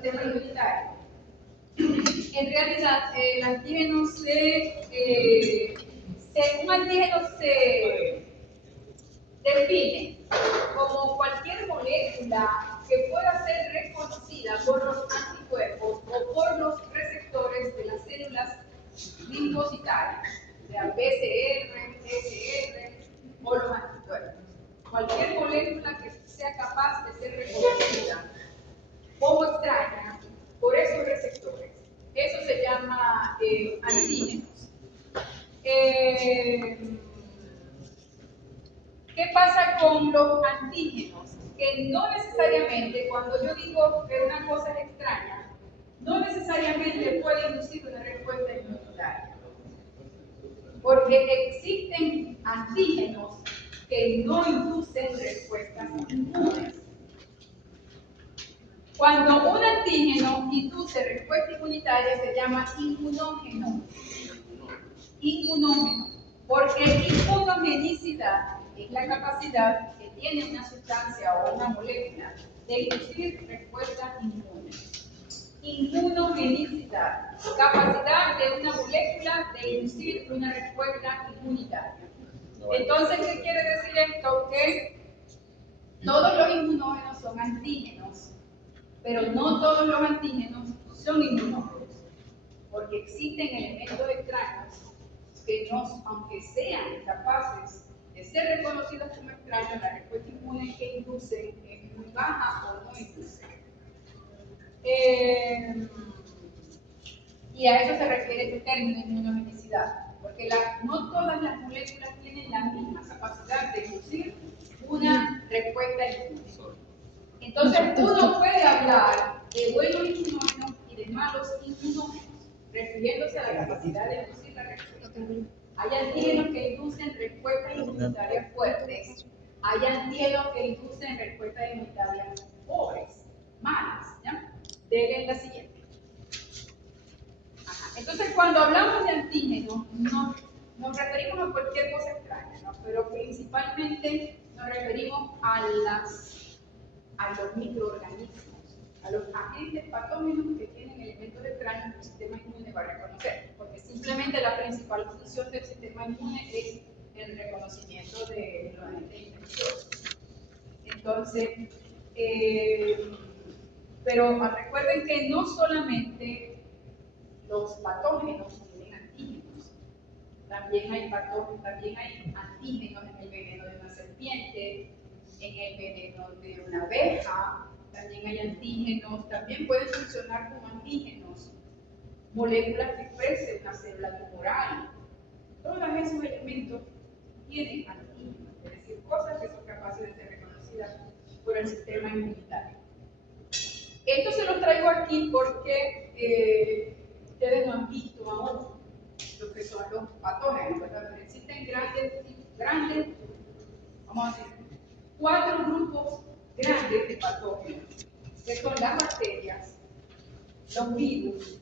sistema inmunitario. En realidad, el antígeno un antígeno se define como cualquier molécula que pueda ser reconocida por los anticuerpos o por los receptores de las células linfocitarias, sea PCR, TCR o los anticuerpos. Cualquier molécula que sea capaz de ser reconocida como extraña por esos receptores. Eso se llama antígenos. ¿Qué pasa con los antígenos? Que no necesariamente, cuando yo digo que una cosa es extraña, no necesariamente puede inducir una respuesta inmunitaria. Porque existen antígenos que no inducen respuestas inmunes. Cuando un antígeno induce respuesta inmunitaria se llama inmunógeno. Inmunógeno. Porque inmunogenicidad es la capacidad que tiene una sustancia o una molécula de inducir respuestas inmunes. Inmunogenicidad, capacidad de una molécula de inducir una respuesta inmunitaria. Entonces, ¿qué quiere decir esto? Que todos los inmunógenos son antígenos, pero no todos los antígenos son inmunógenos, porque existen elementos extraños que aunque sean capaces de ser reconocidos como extraños, la respuesta inmune que inducen es muy baja o no induce. Y a eso se refiere este término de inmunogenicidad, porque no todas las moléculas tienen la misma capacidad de inducir una respuesta inmune. Entonces, uno puede hablar de buenos inmunógenos y de malos inmunógenos, refiriéndose a la capacidad de inducir la respuesta. Hay antígenos que inducen respuestas inmunitarias fuertes, hay antígenos que inducen respuestas inmunitarias pobres, malas. ¿Ya? Denle la siguiente. Entonces, cuando hablamos de antígenos, nos referimos a cualquier cosa extraña, ¿no? Pero principalmente nos referimos a los microorganismos, a los agentes patógenos que tienen elementos extraños que el sistema inmune va a reconocer, porque simplemente la principal función del sistema inmune es el reconocimiento de los agentes infecciosos. Entonces, pero recuerden que no solamente los patógenos tienen antígenos, también hay antígenos en el veneno de una serpiente, en el veneno de una abeja, también hay antígenos, también pueden funcionar como antígenos moléculas que expresen una célula tumoral. Todos esos elementos tienen antígenos, es decir, cosas que son capaces de ser reconocidas por el sistema inmunitario. Esto se los traigo aquí porque ustedes no han visto aún lo que son los patógenos, ¿verdad? Pero existen grandes, vamos a decir, 4 grupos grandes de patógenos, que son las bacterias, los virus,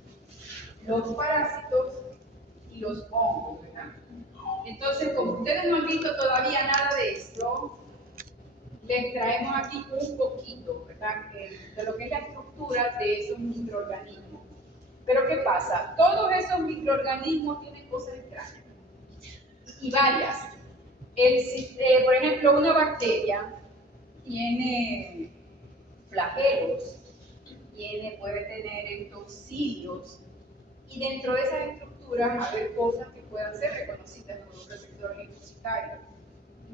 los parásitos y los hongos, ¿verdad? Entonces, como ustedes no han visto todavía nada de esto, les traemos aquí un poquito, ¿verdad? De lo que es la estructura de esos microorganismos. Pero ¿qué pasa? Todos esos microorganismos tienen cosas extrañas, y varias. Por ejemplo, una bacteria tiene flagelos, puede tener endotelios, y dentro de esas estructuras va a haber cosas que puedan ser reconocidas por un receptor linfocitario,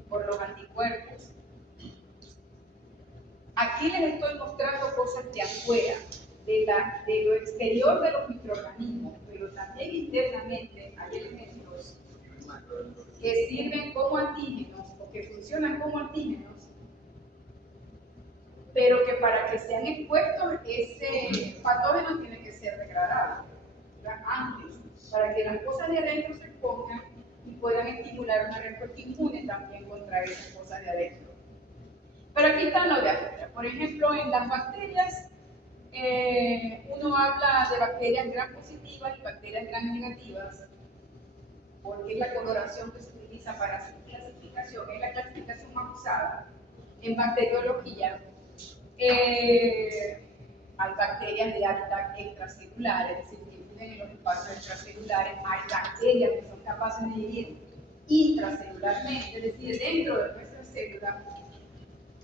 por los anticuerpos. Aquí les estoy mostrando cosas de afuera, de lo exterior de los microorganismos, pero también internamente hay elementos que sirven como antígenos o que funcionan como antígenos, pero que para que sean expuestos ese patógeno tiene que ser degradado, ¿verdad? Antes, para que las cosas de adentro se expongan y puedan estimular una respuesta inmune también contra esas cosas de adentro. Pero aquí están los de afuera. Por ejemplo, en las bacterias, uno habla de bacterias gram positivas y bacterias gram negativas, porque es la coloración que se utiliza para su clasificación, es la clasificación más usada en bacteriología. hay bacterias de hábitat extracelular, es decir, que viven en los espacios extracelulares, hay bacterias que son capaces de vivir intracelularmente, es decir, dentro de nuestra célula.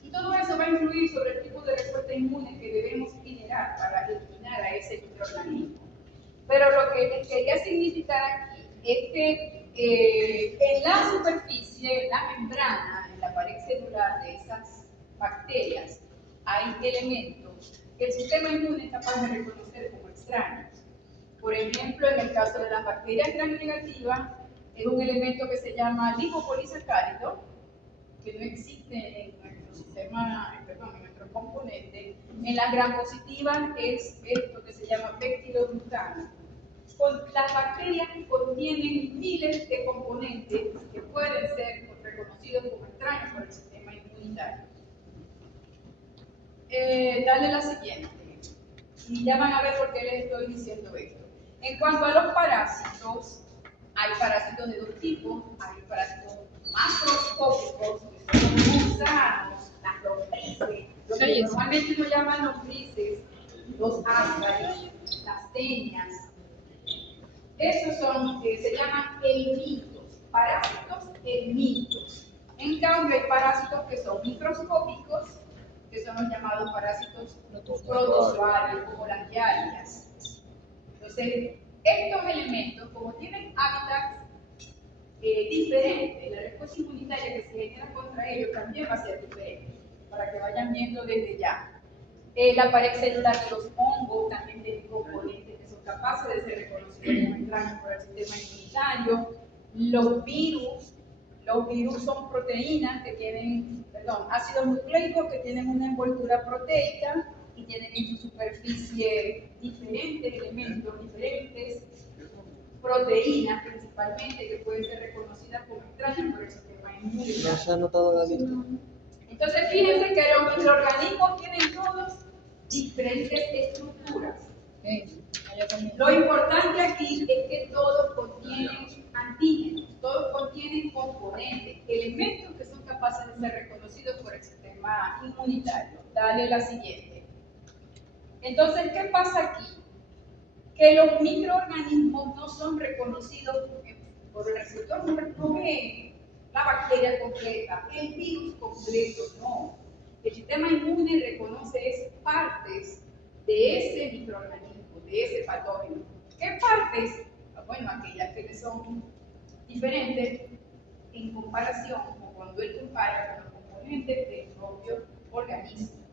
Y todo eso va a influir sobre el tipo de respuesta inmune que debemos generar para eliminar a ese microorganismo. Pero lo que les quería significar aquí es que en la superficie, en la membrana, en la pared celular de esas bacterias, hay elementos que el sistema inmune es capaz de reconocer como extraños. Por ejemplo, en el caso de las bacterias gram-negativas, es un elemento que se llama lipopolisacárido, que no existe en nuestro sistema, perdón, en nuestro componente. En las gram-positivas es esto que se llama peptidoglutano. Las bacterias contienen miles de componentes que pueden ser reconocidos como extraños por el sistema inmunitario. Dale la siguiente. Y ya van a ver por qué les estoy diciendo esto. En cuanto a los parásitos, hay parásitos de dos tipos. Hay parásitos macroscópicos, que son los gusanos, las lombrices, lo que normalmente nos llaman lombrices, los ácaros, las tenias. Esos son, se llaman helmintos, parásitos helmintos. En cambio, hay parásitos que son microscópicos, que son los llamados parásitos protozoarios, como las diarias. Entonces, estos elementos, como tienen hábitats diferentes, la respuesta inmunitaria que se genera contra ellos también va a ser diferente, para que vayan viendo desde ya. La pared celular de los hongos también tiene componentes que son capaces de ser reconocidos como extraños por el sistema inmunitario. Los virus son proteínas que tienen, ácidos nucleicos que tienen una envoltura proteica y tienen en su superficie diferentes elementos, diferentes proteínas principalmente que pueden ser reconocidas como extrañas por el sistema inmunitario. ¿No se ha anotado la lista? Entonces fíjense que los microorganismos tienen todos diferentes estructuras. Lo importante aquí es que todos contienen antígenos, todos contienen componentes, elementos que son capaces de ser reconocidos por el sistema inmunitario. Dale la siguiente. Entonces, ¿qué pasa aquí? Que los microorganismos no son reconocidos por el receptor, no ve la bacteria completa, el virus completo, no. El sistema inmune reconoce partes de ese microorganismo, de ese patógeno. ¿Qué partes? Bueno, aquellas que le son diferentes en comparación o cuando él compara con los componentes del propio organismo.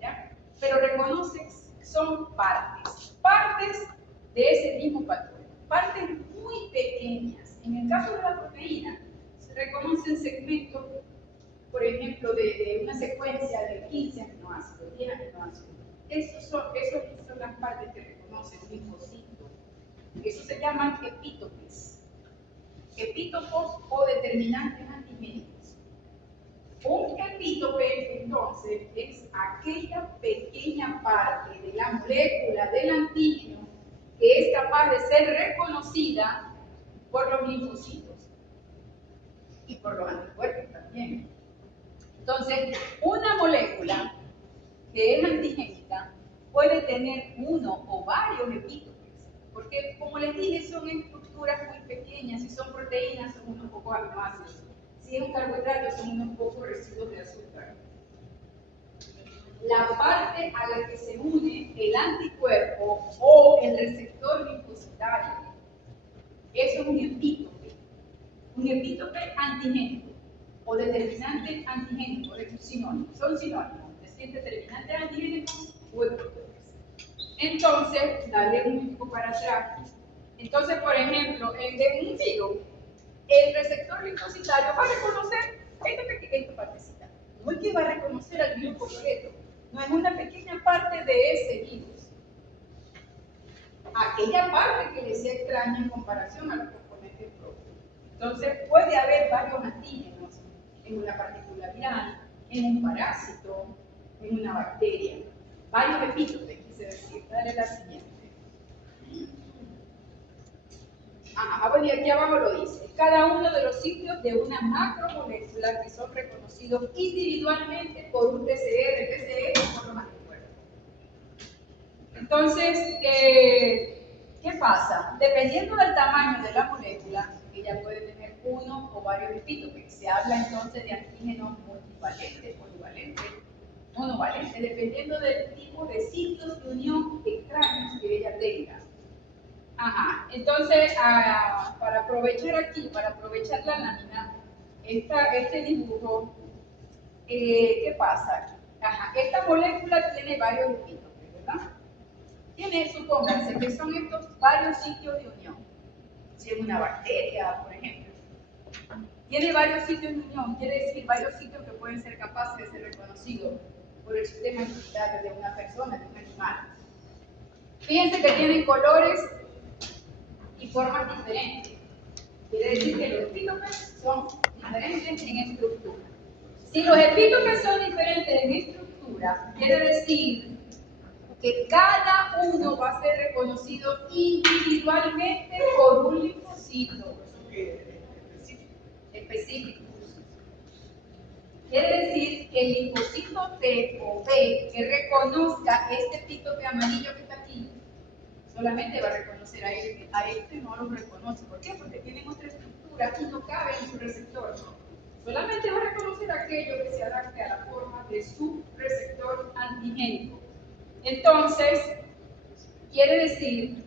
¿Ya? Pero reconoce son partes de ese mismo patógeno, partes muy pequeñas. En el caso de la proteína, se reconocen segmentos, por ejemplo, de una secuencia de 15 aminoácidos, 10 aminoácidos. Esas son las partes que reconoce un linfocito. Eso se llaman epítopes. Epítopos o determinantes antigénicos. Un epítope, entonces, es aquella pequeña parte de la molécula del antígeno que es capaz de ser reconocida por los linfocitos y por los anticuerpos también. Entonces, una molécula que es antigénica puede tener uno o varios epítopes, porque como les dije, son estructuras muy pequeñas. Si son proteínas, son unos pocos aminoácidos. Si es un carbohidrato, son unos pocos residuos de azúcar. La parte a la que se une el anticuerpo o el receptor linfocitario, eso es un epítope. Un epítope antigénico o determinante antigénico, son sinónimos, es decir, determinante antigénico o epítopes. Entonces, darle un poco para atrás. Entonces, por ejemplo, en un virus, el receptor linfocitario va a reconocer esta partecita. No es que va a reconocer al virus completo, no es una pequeña parte de ese virus. Aquella parte que le sea extraña en comparación a los componentes propios. Entonces, puede haber varios antígenos en una partícula viral, en un parásito, en una bacteria. Varios epítopes, quise decir. Dale la siguiente. Bueno, y aquí abajo lo dice. Cada uno de los sitios de una macromolécula que son reconocidos individualmente por un PCR, por los anticuerpos. Entonces, ¿qué pasa? Dependiendo del tamaño de la molécula, ella puede tener uno o varios epítopes. Se habla entonces de antígenos multivalentes, polivalentes, monovalentes, dependiendo del tipo de sitios de unión extraños que ella tenga. Ajá, entonces, para aprovechar aquí, para aprovechar la lámina, este dibujo, ¿qué pasa? Ajá, esta molécula tiene varios epítopes, ¿verdad? Tiene, supónganse que son estos varios sitios de unión. Si es una bacteria, por ejemplo, tiene varios sitios de unión, quiere decir varios sitios que pueden ser capaces de ser reconocidos por el sistema inmunitario de una persona, de un animal. Fíjense que tienen colores y formas diferentes. Quiere decir que los epítopes son diferentes en estructura. Si los epítopes son diferentes en estructura, quiere decir que cada uno va a ser reconocido individualmente por un linfocito específico. Quiere decir que el linfocito T o B que reconozca este epítope amarillo que está aquí, solamente va a reconocer a este no lo reconoce. ¿Por qué? Porque tienen otra estructura y no cabe en su receptor. Solamente va a reconocer aquello que se adapte a la forma de su receptor antigénico. Entonces, quiere decir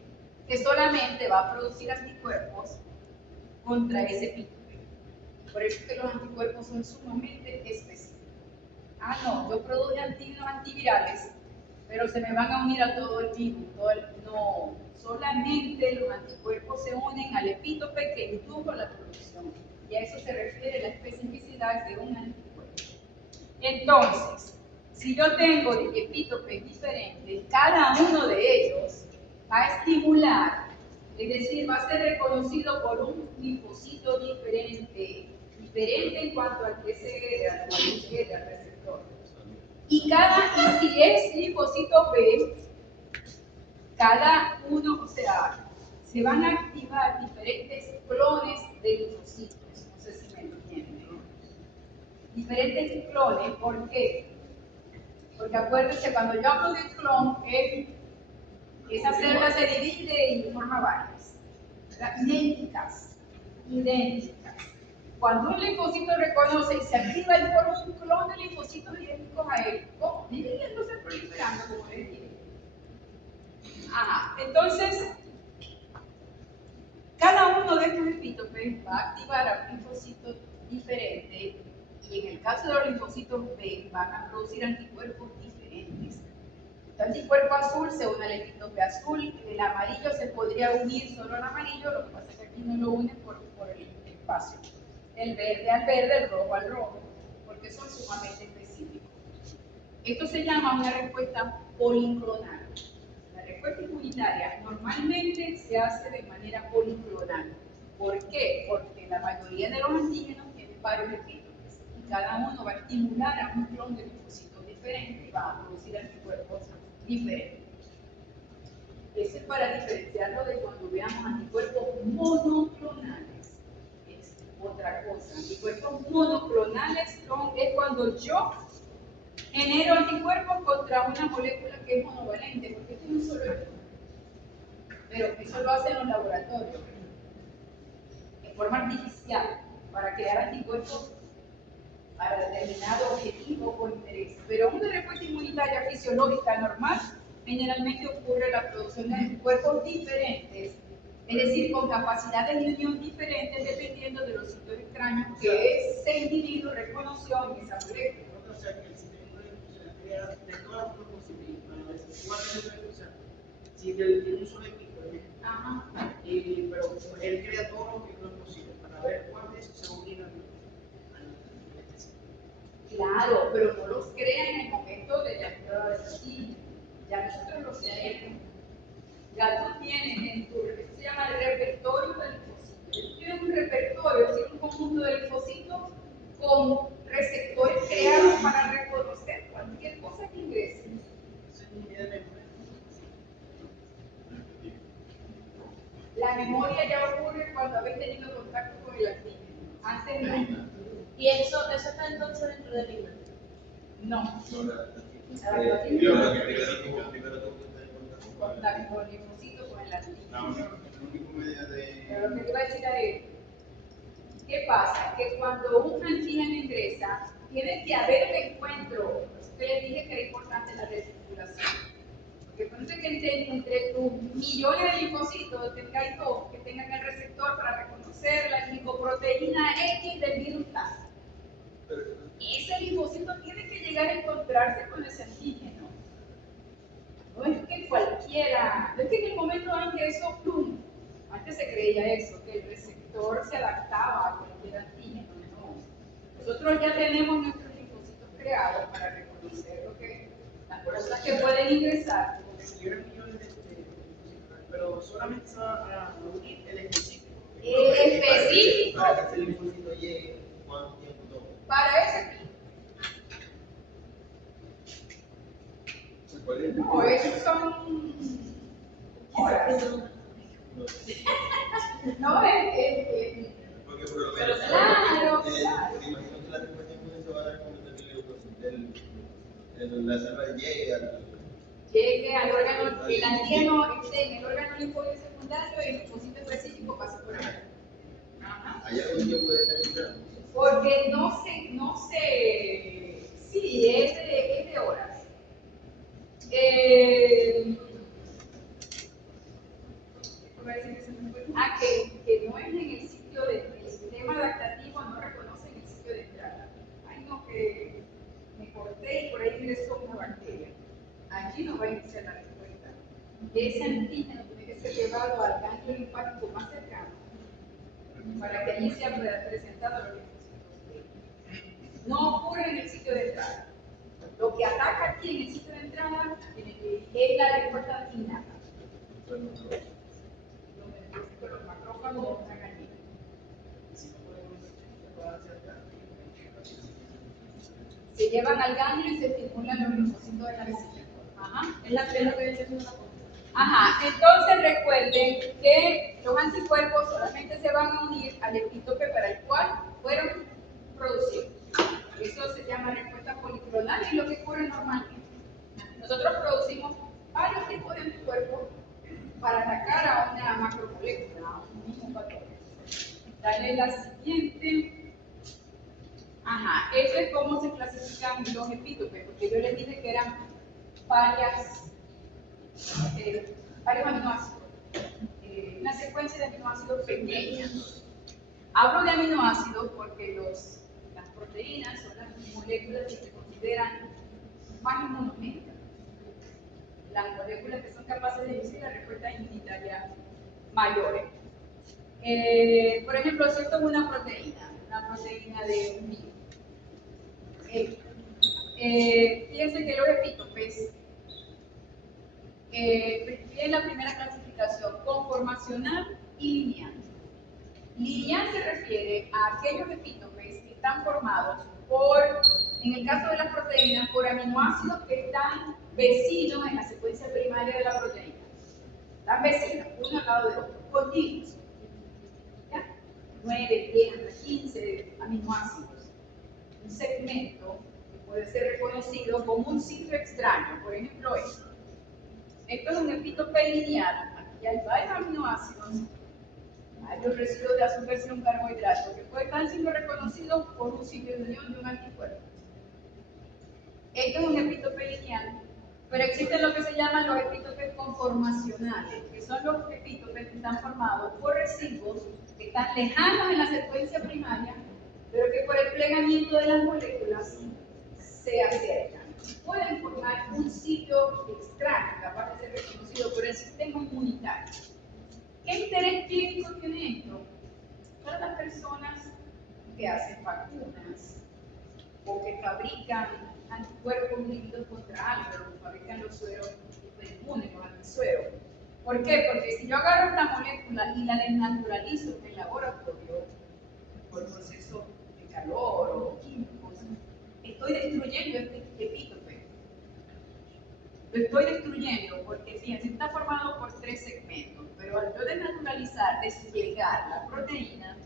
que solamente va a producir anticuerpos contra ese epítope. Por eso es que los anticuerpos son sumamente específicos. Ah, no, yo produje antígenos antivirales, pero se me van a unir a todo el virus. No, solamente los anticuerpos se unen al epítope que indujo la producción. Y a eso se refiere la especificidad de un anticuerpo. Entonces, si yo tengo epítopes diferentes, cada uno de ellos va a estimular, es decir, va a ser reconocido por un linfocito diferente en cuanto al PCR, al receptor. Y si es linfocito B, cada uno, o sea, se van a activar diferentes clones de linfocitos. No sé si me entienden. Diferentes clones, ¿por qué? Porque acuérdense, cuando yo hablo de clon, esa célula se divide y forma varias, idénticas. Cuando un linfocito reconoce y se activa y forma un clon de linfocitos idénticos a él, ¿cómo? Dividiéndose, proliferando, como les dije. Ajá, entonces, cada uno de estos epítopes va a activar a un linfocito diferente y en el caso de los linfocitos B van a producir anticuerpos diferentes. El anticuerpo azul se une al epítope azul, el amarillo se podría unir solo al amarillo, lo que pasa es que aquí no lo une por el espacio. El verde al verde, el rojo al rojo, porque son sumamente específicos. Esto se llama una respuesta policlonal. La respuesta inmunitaria normalmente se hace de manera policlonal. ¿Por qué? Porque la mayoría de los antígenos tienen varios epítopes y cada uno va a estimular a un clon de linfocitos diferente y va a producir anticuerpos diferentes. Eso es para diferenciarlo de cuando veamos anticuerpos monoclonales. Es otra cosa. Anticuerpos monoclonales es cuando yo genero anticuerpos contra una molécula que es monovalente, porque esto no es solo esto. Pero eso lo hacen los laboratorios, en forma artificial, para crear anticuerpos para determinado objetivo o interés. Pero una respuesta inmunitaria fisiológica normal, generalmente ocurre la producción de anticuerpos diferentes, es decir, con capacidades de unión diferentes dependiendo de los sitios extraños que ese individuo reconoció en esa molécula. O sea, que el sistema inmune crea de todas las formas posibles. Bueno, igualmente, o sea, si tiene un solo equipo, pero él crea todos los equipos posibles para ver cuáles se unen al Claro, pero no los crea en el momento de la prueba de antígeno. Ya nosotros los tenemos. Ya tú tienes en tu, se llama el repertorio del linfocito. Tú tienes un repertorio, es decir, un conjunto de linfocitos con receptores creados para reconocer cualquier cosa que ingrese. La memoria ya ocurre cuando habéis tenido contacto con el antígeno. Antes no. ¿Y eso está entonces dentro del libro? No. con el linfocito con el antígeno. No, el único medio de. Pero lo que te iba a decir a él, ¿qué pasa? Que cuando un antígeno ingresa, tiene que haber un encuentro. Por eso que les dije que era importante la recirculación. Porque parece que entre tus millones de linfocitos tengáis dos que tengan el receptor para reconocer la glicoproteína X del virus tal. Ese linfocito tiene que llegar a encontrarse con ese antígeno. No es que cualquiera, no es que en el momento de ingreso, ¡plum! Antes se creía eso, que el receptor se adaptaba a cualquier antígeno. No. Nosotros ya tenemos nuestros linfocitos creados para reconocer lo que las cosas que pueden ingresar. Porque si hubieran millones de linfocitos, pero solamente se va a unir el específico. Específico Para que ese linfocito llegue, ¿cuánto tiempo toma? para ese tipo. ¿Se puede? No, esos son horas. No, es Porque por lo Pero menos. claro, claro. Me imagino que la respuesta inmune se va a dar cuando la célula llegue al órgano, el antígeno esté en el órgano linfóide secundario y el linfocito específico pasa por ahí. Ajá. ¿Hay algún tiempo determinado? Porque sí, es de horas. Que no es en el sitio el sistema adaptativo no reconoce en el sitio de entrada. Ay, no, que me corté y por ahí ingresó una bacteria. Allí no va a iniciar la respuesta. Ese antígeno tiene que ser llevado al ganglio linfático más cercano para que allí sea presentado los linfocitos. No ocurre en el sitio de entrada. Lo que ataca aquí en el sitio de entrada es la respuesta innata. Los macrófagos de una gallina. Si no podemos, se va hacia acá. Se llevan al ganglio y se estimulan los linfocitos de la vesícula. Ajá. Es lo que dice una cosa. Ajá, entonces recuerden que los anticuerpos solamente se van a unir al epítope para el cual fueron producidos. Eso se llama respuesta policlonal y es lo que ocurre normalmente. Nosotros producimos varios tipos de anticuerpos para atacar a una macromolécula, a un mismo patógeno. Dale la siguiente. Ajá, eso es cómo se clasifican los epítopes, porque yo les dije que eran varios aminoácidos, una secuencia de aminoácidos pequeños. Hablo de aminoácidos porque las proteínas son las moléculas que se consideran más inmunogénicas. Las moléculas que son capaces de inducir la respuesta inmunitaria mayores. Por ejemplo, si esto es una proteína de un virus. Fíjense que los epítopes tienen la primera clasificación conformacional y lineal. Lineal se refiere a aquellos epítopes que están formados en el caso de las proteínas, por aminoácidos que están vecinos en la secuencia primaria de la proteína. Están vecinos, uno al lado de otro, continuos. ¿Ya? 9, 10, hasta 15 aminoácidos. Un segmento que puede ser reconocido como un sitio extraño, por ejemplo esto. Esto es un epítope lineal. Aquí hay varios aminoácidos, varios residuos de azúcar sin un carbohidrato que están siendo reconocidos por un sitio de unión de un anticuerpo. Esto es un epítope lineal, pero existen lo que se llaman los epítopes conformacionales, que son los epítopes que están formados por residuos que están lejanos en la secuencia primaria, pero que por el plegamiento de las moléculas se acercan. Pueden formar un sitio extraño, capaz de ser reconocido por el sistema inmunitario. ¿Qué interés clínico tiene esto? Para las personas que hacen vacunas o que fabrican anticuerpos líquidos contra algo, fabrican los sueros inmunes, los antisueros. ¿Por qué? Porque si yo agarro esta molécula y la desnaturalizo en el laboratorio por proceso de calor o químicos, estoy destruyendo este epítope. Lo estoy destruyendo porque fíjense, está formado por 3 segmentos, pero al yo desnaturalizar, desplegar la proteína,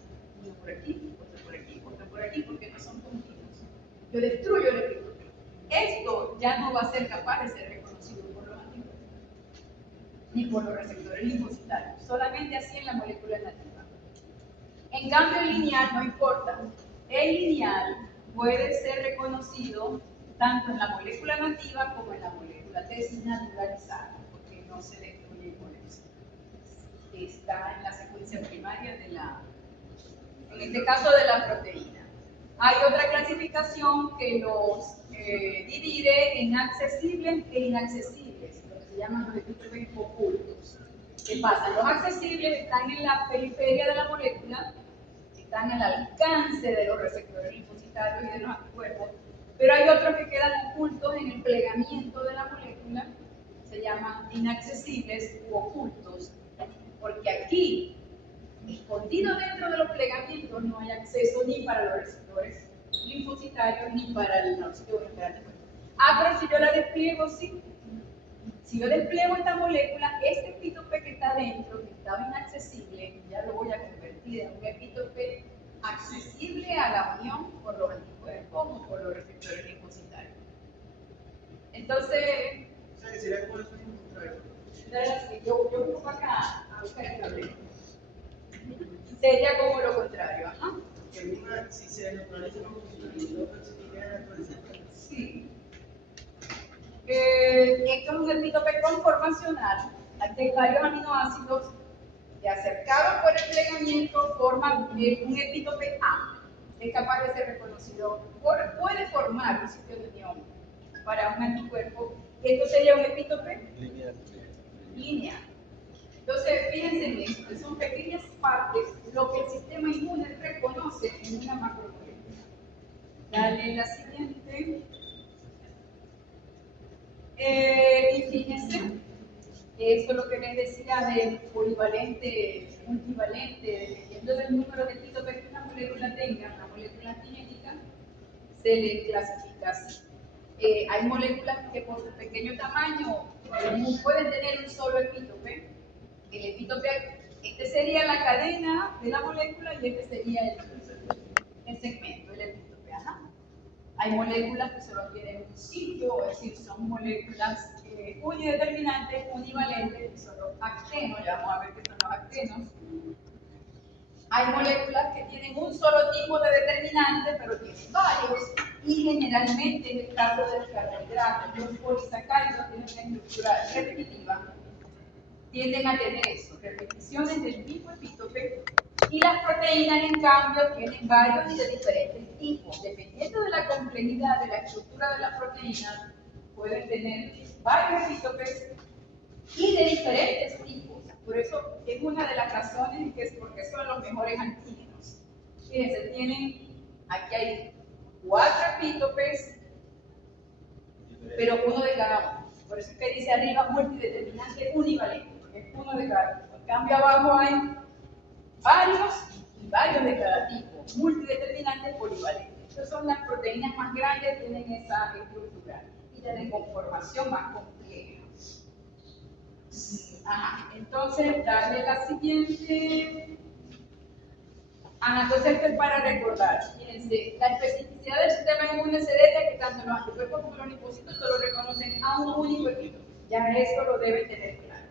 uno por aquí, otro por aquí, porque no son continuos. Yo destruyo el epítope. Esto ya no va a ser capaz de ser reconocido por los anticuerpos. ni por los receptores linfocitarios, solamente así en la molécula nativa. En cambio, el lineal no importa. El lineal puede ser reconocido tanto en la molécula nativa como en la molécula desnaturalizada, porque no se destruye con eso. Está en la secuencia primaria de en este caso de la proteína. Hay otra clasificación que los divide en accesibles e inaccesibles, lo que se llaman los epítopes ocultos. ¿Qué pasa? Los accesibles están en la periferia de la molécula, están al alcance de los receptores linfocitarios y de los anticuerpos, pero hay otros que quedan ocultos en el plegamiento de la molécula, se llaman inaccesibles u ocultos, porque aquí, escondido dentro de los plegamientos, no hay acceso ni para los receptores linfocitarios ni para los anticuerpos. Pero si yo la despliego, sí. Si yo despliego esta molécula, este epítope que está dentro, que estaba inaccesible, ya lo voy a convertir en un epítope accesible a la unión por los anticuerpos o por los receptores linfocitarios. Entonces, O sea, que sería como eso mismo contrario. yo busco acá a buscar el problema. Sería como lo contrario, ajá. Que una, si se naturaliza una función y no clasifica en naturalizar. Sí. Esto es un epítope conformacional. Hay varios aminoácidos que acercados por el plegamiento forman un epítope A. Es capaz de ser reconocido, puede formar un sitio de unión para un anticuerpo. Esto sería un epítope lineal. Entonces, fíjense en esto, son pequeñas partes lo que el sistema inmune reconoce en una macromolécula. Dale la siguiente. Y fíjense, eso es lo que les decía de polivalente, multivalente, dependiendo del número de epítopes que una molécula tenga, una molécula antigénica, se le clasifica así. Hay moléculas que por su pequeño tamaño pueden tener un solo epítope. El epítope, este sería la cadena de la molécula y este sería el segmento, el epítope. Ajá. Hay moléculas que solo tienen un sitio, es decir, son moléculas unideterminantes, univalentes, que son los actenos, ya vamos a ver qué son los actenos. Hay moléculas que tienen un solo tipo de determinante, pero tienen varios, y generalmente en el caso de los carbohidratos, los polisacáridos tienen una estructura repetitiva, tienden a tener eso, repeticiones del mismo epítope, y las proteínas, en cambio, tienen varios y de diferentes tipos. Dependiendo de la complejidad de la estructura de la proteína, pueden tener varios epítopes y de diferentes tipos. Por eso es una de las razones que es porque son los mejores antígenos. Fíjense, aquí hay 4 epítopes, pero uno de cada uno. Por eso es que dice arriba multideterminante univalente, porque es uno de cada tipo. En cambio abajo hay varios y varios de cada tipo, multideterminantes polivalentes. Estas son las proteínas más grandes, tienen esa estructura y tienen conformación más compleja. Ajá, entonces, dale la siguiente. Entonces esto es para recordar. Fíjense, la especificidad del sistema inmune se debe a que tanto los anticuerpos como los linfocitos solo reconocen a un único epítope. Ya eso lo deben tener claro.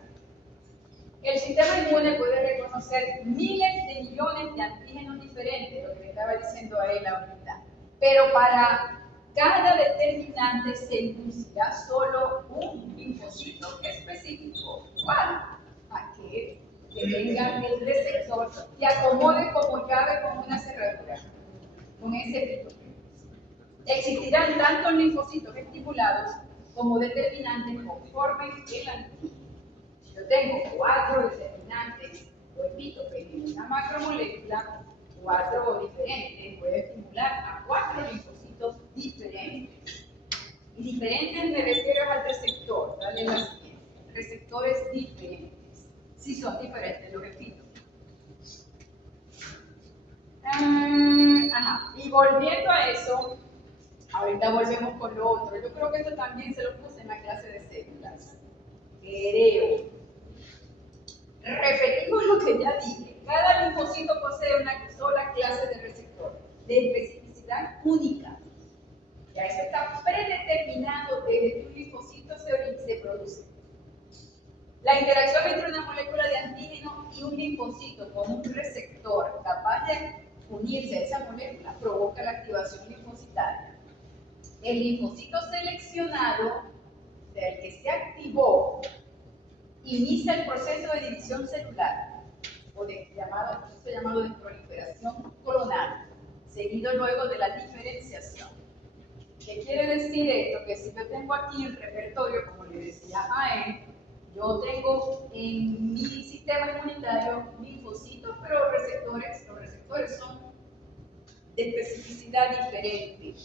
El sistema inmune puede reconocer miles de millones de antígenos diferentes, lo que le estaba diciendo a él ahorita. Pero para cada determinante se inducirá solo un linfocito específico. ¿Cuál? Aquel que tenga el receptor y acomode como llave con una cerradura, con ese epítope. Existirán tanto linfocitos estimulados como determinantes conforme el antígeno. Si yo tengo 4 determinantes o epítopes en una macromolécula, 4 diferentes, puedo estimular a 4 linfocitos diferentes. Y diferentes me refiero al receptor, dale la siguiente. Receptores diferentes. Si son diferentes los epítopes. Y volviendo a eso, ahorita volvemos con lo otro. Yo creo que esto también se lo puse en la clase de células. Creo. Repetimos lo que ya dije. Cada linfocito posee una sola clase de receptor, de especificidad única. Ya eso está predeterminado desde que un linfocito se produce. La interacción el linfocito seleccionado, o sea, el que se activó, inicia el proceso de división celular, o de proceso llamado de proliferación clonal, seguido luego de la diferenciación. ¿Qué quiere decir esto? Que si yo tengo aquí el repertorio, como le decía a él, yo tengo en mi sistema inmunitario linfocitos, pero los receptores son de especificidad diferente.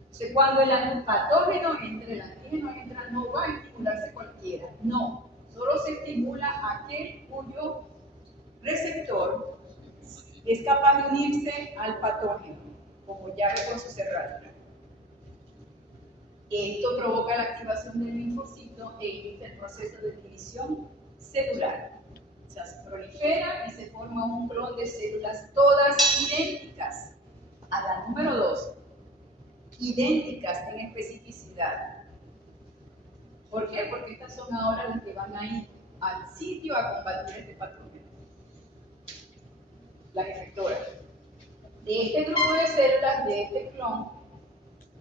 Entonces, cuando el patógeno entra, el antígeno entra, no va a estimularse cualquiera, no, solo se estimula aquel cuyo receptor es capaz de unirse al patógeno, como llave con su cerradura. Esto provoca la activación del linfocito e inicia el proceso de división celular. O sea, se prolifera y se forma un clon de células todas idénticas a la número 2, idénticas en especificidad. ¿Por qué? Porque estas son ahora las que van a ir al sitio a combatir este patógeno. Las efectoras. De este grupo de células, de este clon,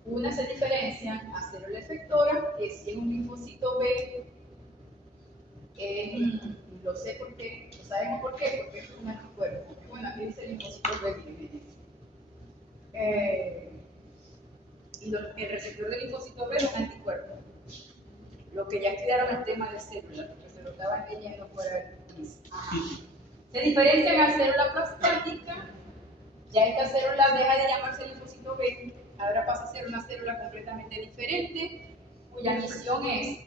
unas se diferencian a célula efectora, que si es un linfocito B, lo sé por qué, lo sabemos por qué, porque es un anticuerpo. Bueno, aquí dice linfocito B, y el receptor del linfocito B es un anticuerpo. Lo que ya estudiaron el tema de células, porque se lo estaban leyendo fuera del quiz. Se diferencian a célula plasmática, ya esta célula deja de llamarse linfocito B, ahora pasa a ser una célula completamente diferente, cuya función es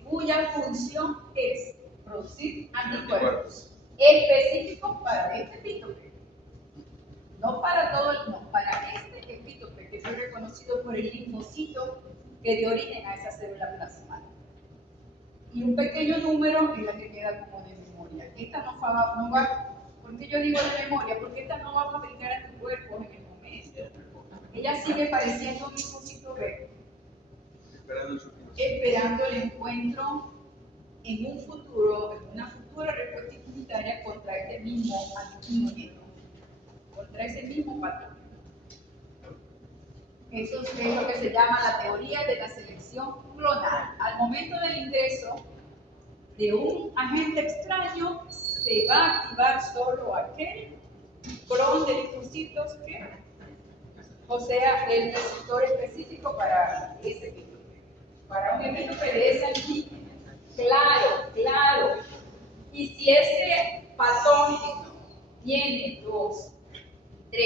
producir anticuerpos específicos para este epítope. No para todo, no, para este epítope que fue reconocido por el linfocito que dio origen a esa célula plasmática. Y un pequeño número es la que queda como de memoria. Esta no va, ¿por qué yo digo de memoria? Porque esta no va a fabricar anticuerpos en el momento. Ella sigue pareciendo un linfocito B, esperando el encuentro en un futuro, en una futura respuesta inmunitaria contra este mismo antígeno, contra ese mismo patógeno. Eso es lo que se llama la teoría de la selección clonal. Al momento del ingreso de un agente extraño, se va a activar solo aquel clon de linfocitos que, o sea, el receptor específico para ese epítope, para un epítope de ese antígeno. Claro. Y si ese patógeno tiene 2, 3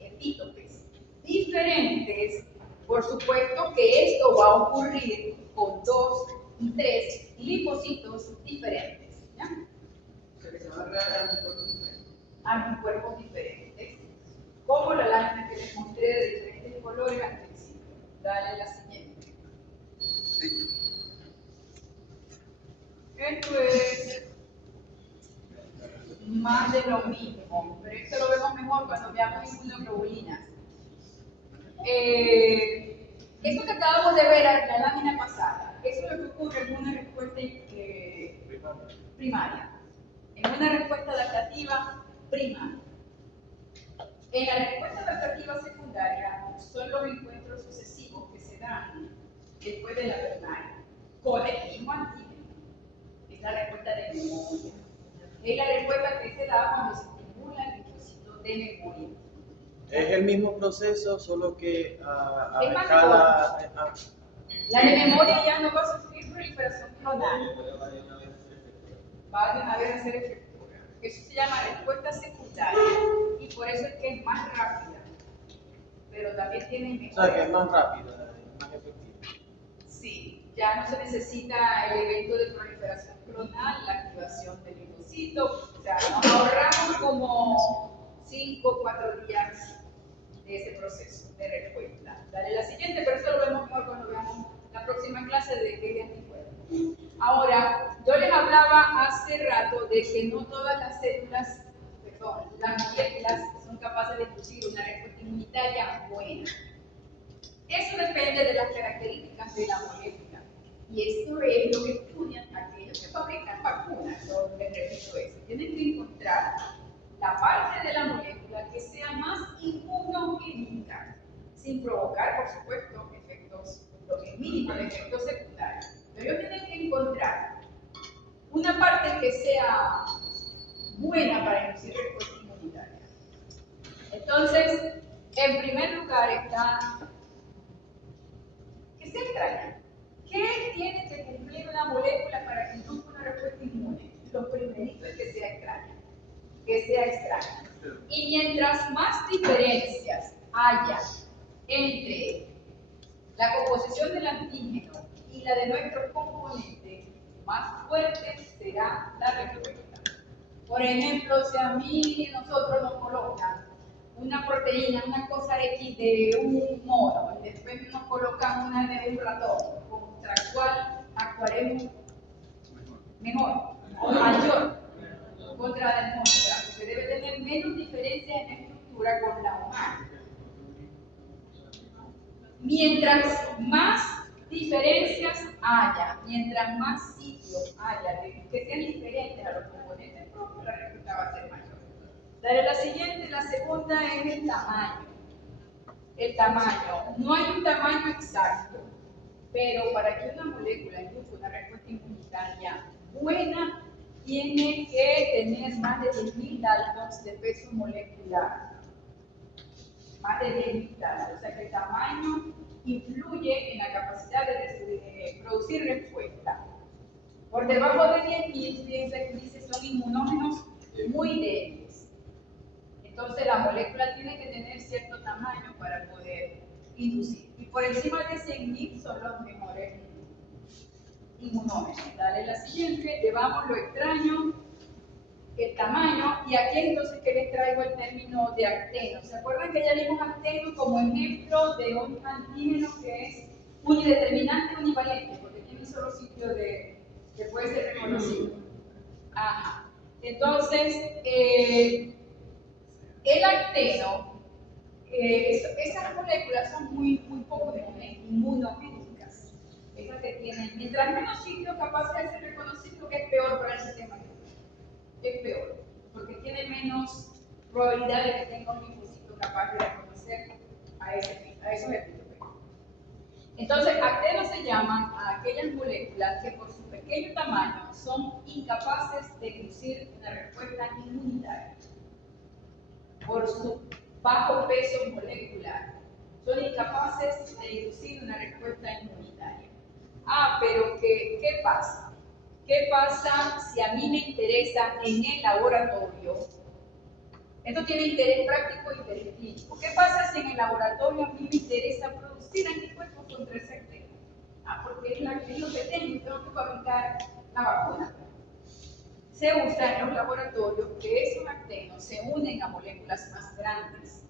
epítopes diferentes, por supuesto que esto va a ocurrir con 2 y 3 linfocitos diferentes. ¿Ya? Se va a crear Anticuerpos diferentes, como la lámina que les mostré de diferentes colores al principio. Dale la siguiente. Esto es más de lo mismo, pero esto lo vemos mejor cuando veamos inmunoglobulinas. Esto que acabamos de ver en la lámina pasada, eso es lo que ocurre en una respuesta primaria, en una respuesta adaptativa primaria. En la respuesta adaptativa secundaria son los encuentros sucesivos que se dan después de la primaria con el mismo antígeno. Es la respuesta de memoria. Es la respuesta que se da cuando se estimula el linfocito de memoria. Es el mismo proceso, solo que a Es más escala. La de memoria ya no va a sufrir proliferación clonal, va de una vez a ser efectiva. Eso se llama respuesta secundaria y por eso es que es más rápida, pero también tiene mejor. O sea, que es más rápida, es más efectiva. Sí, ya no se necesita el evento de proliferación clonal, la activación del linfocito, o sea, nos ahorramos como 5 o 4 días de ese proceso de respuesta. Dale la siguiente, pero eso lo vemos mejor cuando veamos la próxima clase de qué de anticuerpos. Ahora, yo les hablaba hace rato de que no todas las células, las moléculas son capaces de producir una respuesta inmunitaria buena. Eso depende de las características de la molécula. Y eso es lo que estudian aquellos que fabrican vacunas. Les repito eso. Tienen que encontrar la parte de la molécula que sea más inmunogénica, sin provocar, por supuesto, efectos mecanismo de efecto secundario. Ellos tienen que encontrar una parte que sea buena para inducir respuesta inmunitaria. Entonces, en primer lugar está que sea extraña. ¿Qué tiene que cumplir una molécula para que induzca una respuesta inmune? Lo primerito es que sea extraña. Que sea extraña. Y mientras más diferencias haya entre la composición del antígeno y la de nuestro componente, más fuerte será la respuesta. Por ejemplo, si a mí nosotros nos colocan una proteína, una cosa X de un mono, y después nos colocan una de un ratón, contra la cual actuaremos mejor, mayor, contra la del mono, porque debe tener menos diferencia en estructura con la humana. Mientras más diferencias haya, mientras más sitios haya que sean diferentes a los componentes propios, la respuesta va a ser mayor. Daré la siguiente, la segunda es el tamaño. El tamaño. No hay un tamaño exacto, pero para que una molécula induzca una respuesta inmunitaria buena, tiene que tener más de 10.000 daltons de peso molecular. Más de 10.000 daltons. O sea que el tamaño influye en la capacidad de producir respuesta. Por debajo de 10.000, fíjense que dice son inmunógenos muy débiles. Entonces la molécula tiene que tener cierto tamaño para poder inducir. Y por encima de 100.000 son los mejores inmunógenos. Dale la siguiente, llevamos lo extraño, el tamaño, y aquí entonces que les traigo el término de acteno. ¿Se acuerdan que ya vimos acteno como ejemplo de un antígeno que es unideterminante univalente? Porque tiene un solo sitio que puede ser reconocido. Ajá. Entonces, el acteno, esas moléculas son muy poco inmunogénicas. Esas que tienen, mientras menos sitios capaces de ser reconocidos, es peor para el sistema inmune. Es peor, porque tiene menos probabilidad de que tenga un linfocito capaz de reconocer a esos epitopos. Entonces, actenos se llaman a aquellas moléculas que por su pequeño tamaño son incapaces de inducir una respuesta inmunitaria. Por su bajo peso molecular, son incapaces de inducir una respuesta inmunitaria. Ah, pero ¿qué pasa? ¿Qué pasa si a mí me interesa en el laboratorio? Esto tiene interés práctico e interés clínico. ¿Qué pasa si en el laboratorio a mí me interesa producir anticuerpos contra ese acteno? Ah, porque es lo que tengo que fabricar la vacuna. Se usa en los laboratorios que esos actenos se unen a moléculas más grandes.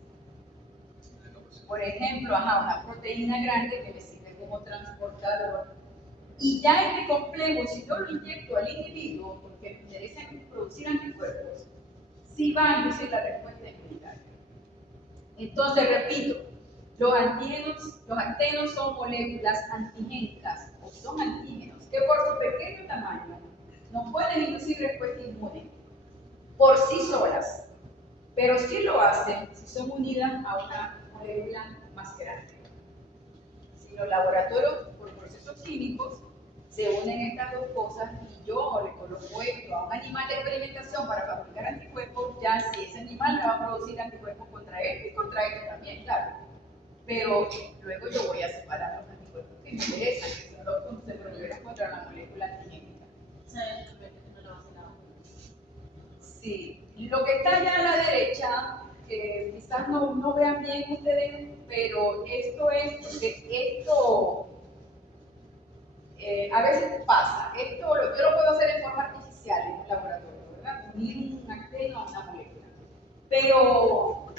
Por ejemplo, una proteína grande que me sirve como transportador. Y ya este complejo, si yo lo inyecto al individuo, porque me interesa producir anticuerpos, sí va a inducir la respuesta inmunitaria. Entonces, repito, los actenos son moléculas antigénicas, o son antígenos, que por su pequeño tamaño no pueden inducir respuesta inmune por sí solas, pero sí lo hacen si son unidas a una molécula más grande. Si los laboratorios, por procesos químicos, se unen estas dos cosas y yo le coloco esto a un animal de experimentación para fabricar anticuerpos, ya si ese animal me va a producir anticuerpos contra esto y contra esto también, claro. Pero luego yo voy a separar los anticuerpos que me interesan, que son los que se producen contra la molécula antigénica. Sí, lo que está allá a la derecha, quizás no vean bien ustedes, pero esto es porque esto a veces pasa. Esto yo lo puedo hacer en forma artificial en un laboratorio, ¿verdad? Unir un acteno a una molécula. Pero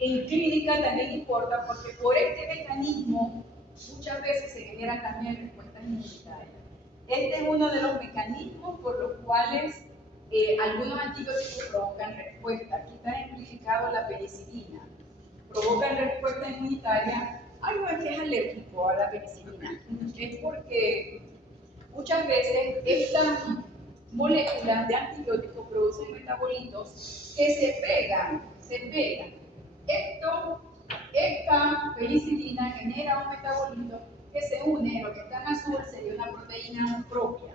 en clínica también importa porque por este mecanismo muchas veces se generan también respuestas inmunitarias. Este es uno de los mecanismos por los cuales algunos antibióticos provocan respuesta. Aquí está ejemplificado la penicilina. Provocan respuesta inmunitaria. Algo es que es alérgico a la penicilina. Es porque muchas veces estas moléculas de antibióticos producen metabolitos que se pegan. Esta penicilina genera un metabolito que se une, lo que está en azul sería una proteína propia,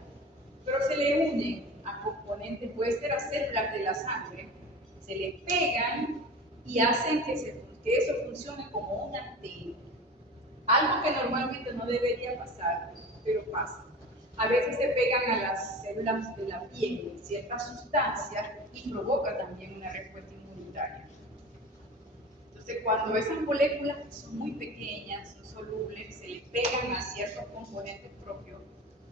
pero se le unen a componentes, puede ser a células de la sangre, se le pegan y hacen que eso funcione como una antena. Algo que normalmente no debería pasar, pero pasa. A veces se pegan a las células de la piel ciertas sustancias y provoca también una respuesta inmunitaria. Entonces, cuando esas moléculas que son muy pequeñas, son solubles, se le pegan a ciertos componentes propios,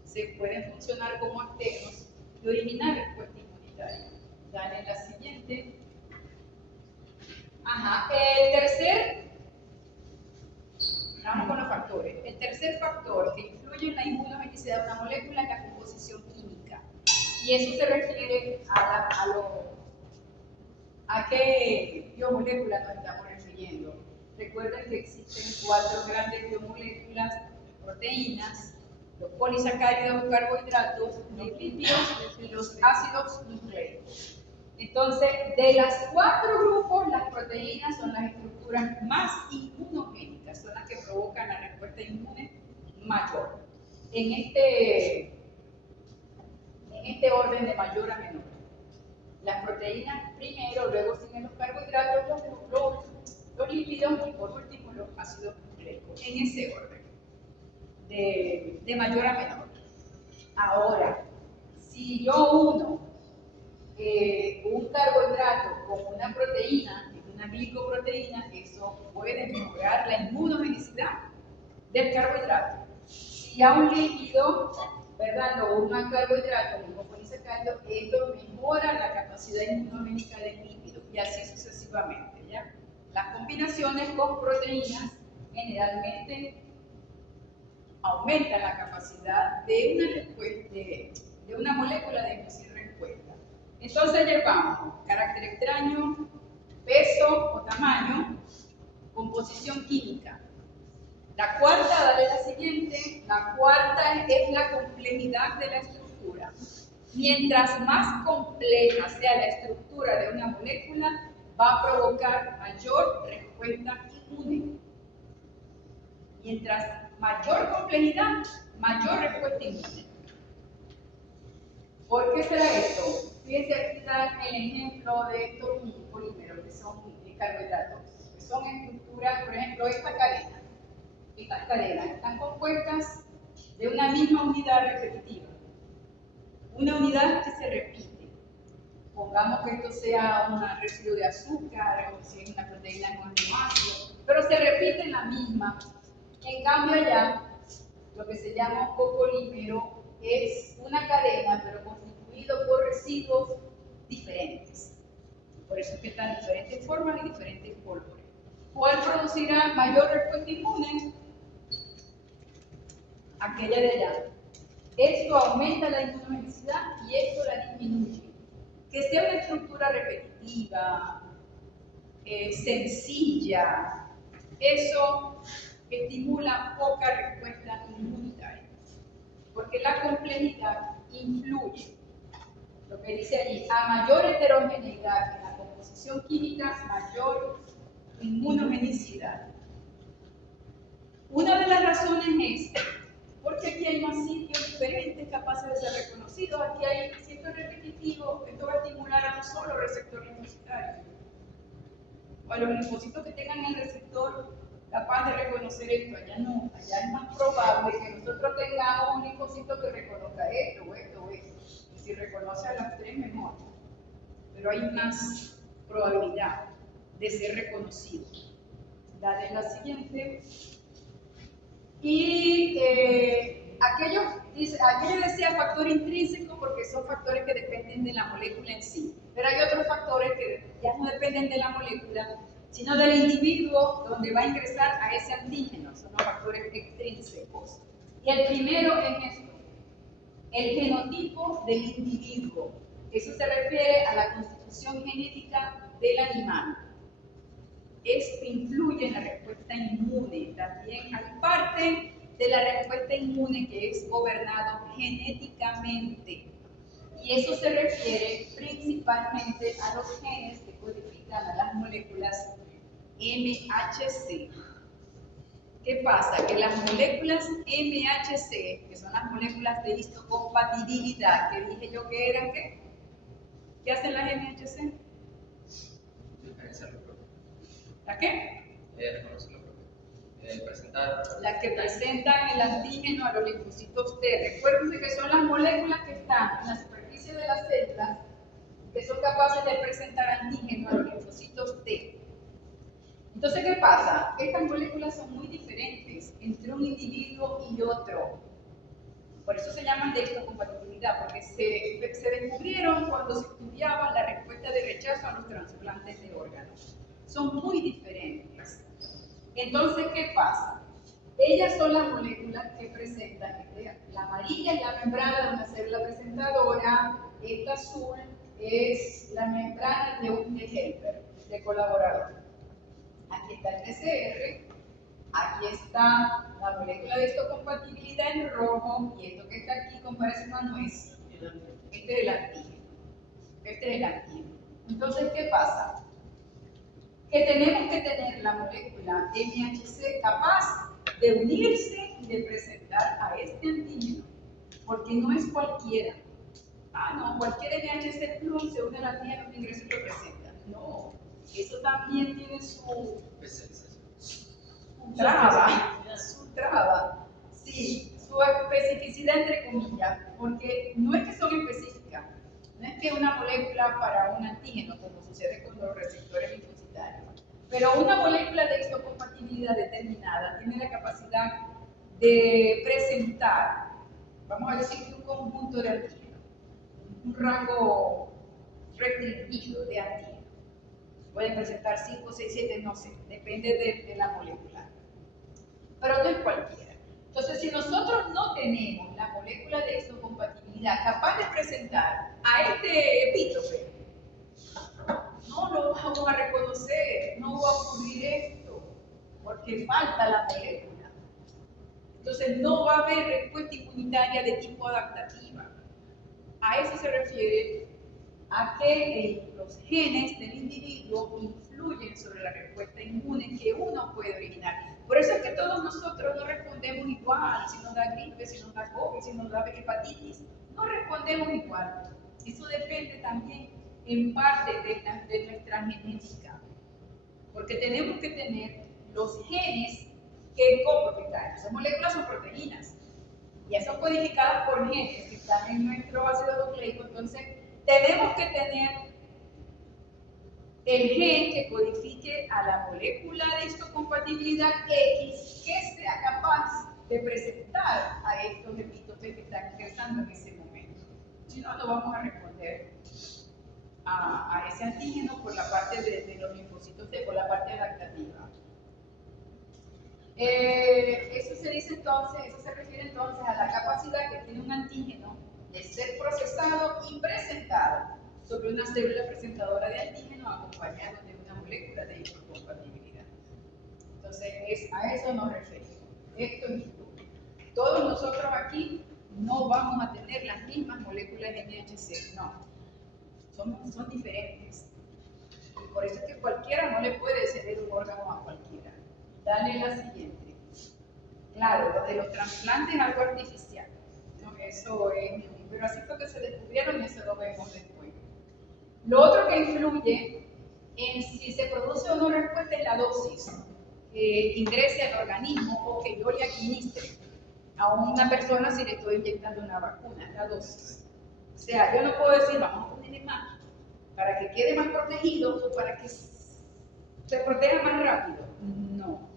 se pueden funcionar como antenos y eliminar respuesta inmunitaria. Dale la siguiente. El tercer, vamos con los factores. El tercer factor que influye en la inmunogenicidad de una molécula es la composición química. Y eso se refiere a qué biomoléculas nos estamos refiriendo. Recuerden que existen 4 grandes biomoléculas, proteínas, los polisacáridos, carbohidratos, los lípidos y los ácidos nucleicos. Entonces, de las 4 grupos, las proteínas son las estructuras más inmunogénicas, son las que provocan la respuesta inmune mayor. En este orden de mayor a menor. Las proteínas primero, luego siguen los carbohidratos, los lípidos y por último los ácidos nucleicos. En ese orden, de mayor a menor. Ahora, si yo uno un carbohidrato con una proteína, una glicoproteína, eso puede mejorar la inmunogenicidad del carbohidrato. Si a un lípido, ¿verdad? O un carbohidrato, un polisacárido, esto mejora la capacidad inmunogénica del lípido y así sucesivamente, ¿ya? Las combinaciones con proteínas generalmente aumentan la capacidad de una molécula de inducir respuesta. Entonces llevamos carácter extraño, peso o tamaño, composición química. La cuarta, dale la siguiente, la cuarta es la complejidad de la estructura. Mientras más compleja sea la estructura de una molécula, va a provocar mayor respuesta inmune. Mientras mayor complejidad, mayor respuesta inmune. ¿Por qué será esto? Fíjense, aquí está el ejemplo de estos polímeros, que son carbohidratos, que son estructuras, por ejemplo, estas cadenas están compuestas de una misma unidad repetitiva, una unidad que se repite. Pongamos que esto sea un residuo de azúcar, o si es una proteína con aminoácidos, pero se repite la misma. En cambio allá, lo que se llama un copolímero es una cadena, pero constituido por residuos diferentes. Por eso es que están diferentes formas y diferentes colores. ¿Cuál producirá mayor respuesta inmune? Aquella de allá. Esto aumenta la inmunogenicidad y esto la disminuye. Que sea una estructura repetitiva, sencilla, eso estimula poca respuesta inmunitaria. Porque la complejidad influye. Lo que dice allí, a mayor heterogeneidad en la composición química, mayor inmunogenicidad. Una de las razones es porque aquí hay más sitios diferentes capaces de ser reconocidos. Aquí hay, si esto es repetitivo, esto va a estimular a un solo receptor linfocitario. O a los linfocitos que tengan el receptor capaz de reconocer esto, allá no. Allá es más probable que nosotros tengamos un linfocito que reconozca esto o esto o esto. Y si reconoce a las 3, mejor. Pero hay más probabilidad de ser reconocido. Dale la siguiente. Y aquello decía factor intrínseco porque son factores que dependen de la molécula en sí. Pero hay otros factores que ya no dependen de la molécula, sino del individuo donde va a ingresar a ese antígeno. Son los factores extrínsecos. Y el primero es esto, el genotipo del individuo. Eso se refiere a la constitución genética del animal. Esto influye en la respuesta inmune. También hay parte de la respuesta inmune que es gobernado genéticamente. Y eso se refiere principalmente a los genes que codifican a las moléculas MHC. ¿Qué pasa? Que las moléculas MHC, que son las moléculas de histocompatibilidad, que dije yo que eran, ¿qué hacen las MHC? Diferenciar lo propio. ¿La qué? Reconocer lo propio. Presentar. Las que presentan el antígeno a los linfocitos T. Recuerden que son las moléculas que están en la superficie de las células que son capaces de presentar antígeno a los linfocitos T. Entonces, ¿qué pasa? Estas moléculas son muy diferentes entre un individuo y otro. Por eso se llaman de histocompatibilidad, porque se descubrieron cuando se estudiaba la respuesta de rechazo a los trasplantes de órganos. Son muy diferentes. Entonces, ¿qué pasa? Ellas son las moléculas que presentan, la amarilla es la membrana de una célula presentadora, esta azul es la membrana de un helper, de colaborador. Aquí está el TCR, aquí está la molécula de histocompatibilidad en rojo, y esto que está aquí parece una nuez. Este es el antígeno. Este es el antígeno. Entonces, ¿qué pasa? Que tenemos que tener la molécula MHC capaz de unirse y de presentar a este antígeno, porque no es cualquiera. Ah, no, cualquier MHC plus se une al antígeno que ingresa y lo presenta. No, eso también tiene su traba, sí, su especificidad entre comillas, porque no es que son específicas, no es que una molécula para un antígeno, como sucede con los receptores linfocitarios, pero una molécula de histocompatibilidad determinada tiene la capacidad de presentar, vamos a decir, un conjunto de antígenos, un rango restringido de antígenos. Pueden presentar 5, 6, 7, no sé, depende de la molécula. Pero no es cualquiera. Entonces, si nosotros no tenemos la molécula de histocompatibilidad capaz de presentar a este epítope, no lo vamos a reconocer, no va a ocurrir esto, porque falta la molécula. Entonces, no va a haber respuesta inmunitaria de tipo adaptativa. A eso se refiere a que los genes del individuo influyen sobre la respuesta inmune que uno puede originar. Por eso es que todos nosotros no respondemos igual, si nos da gripe, si nos da COVID, si nos da hepatitis, no respondemos igual. Eso depende también en parte de nuestra genética, porque tenemos que tener los genes que copropietarios. Esas moléculas son proteínas, y ya son codificadas por genes que están en nuestro ácido nucleico. Entonces, tenemos que tener el gen que codifique a la molécula de histocompatibilidad X que sea capaz de presentar a estos epítopes que están ingresando en ese momento. Si no, no vamos a responder a ese antígeno por la parte de los linfocitos T, por la parte adaptativa. Eso se dice entonces, eso se refiere entonces a la capacidad que tiene un antígeno de ser procesado y presentado sobre una célula presentadora de antígeno acompañado de una molécula de histocompatibilidad. Entonces, a eso nos referimos. Esto influye. Todos nosotros aquí no vamos a tener las mismas moléculas de MHC, no. Son diferentes. Y por eso es que cualquiera no le puede ceder un órgano a cualquiera. Dale la siguiente. Claro, lo de los trasplantes es algo artificial. ¿No? Eso es, pero así fue que se descubrieron y eso lo vemos después. Lo otro que influye en si se produce o no respuesta es la dosis que ingrese al organismo o que yo le administre a una persona si le estoy inyectando una vacuna, la dosis. O sea, yo no puedo decir, vamos a ponerle más para que quede más protegido o para que se proteja más rápido. No,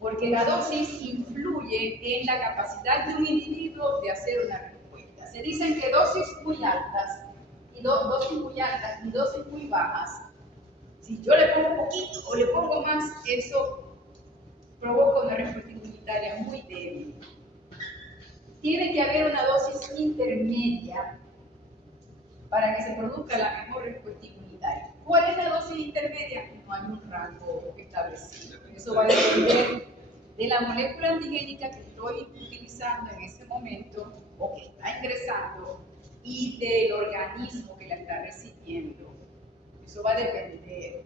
porque la dosis influye en la capacidad de un individuo de hacer una respuesta. Se dicen que dosis muy altas y dosis muy altas y dosis muy bajas, si yo le pongo poquito o le pongo más, eso provoca una respuesta inmunitaria muy débil. Tiene que haber una dosis intermedia para que se produzca la mejor respuesta inmunitaria. ¿Cuál es la dosis intermedia? No hay un rango establecido. Eso va a depender de la molécula antigénica que estoy utilizando en ese momento o que está ingresando y del organismo que la está recibiendo. Eso va a depender.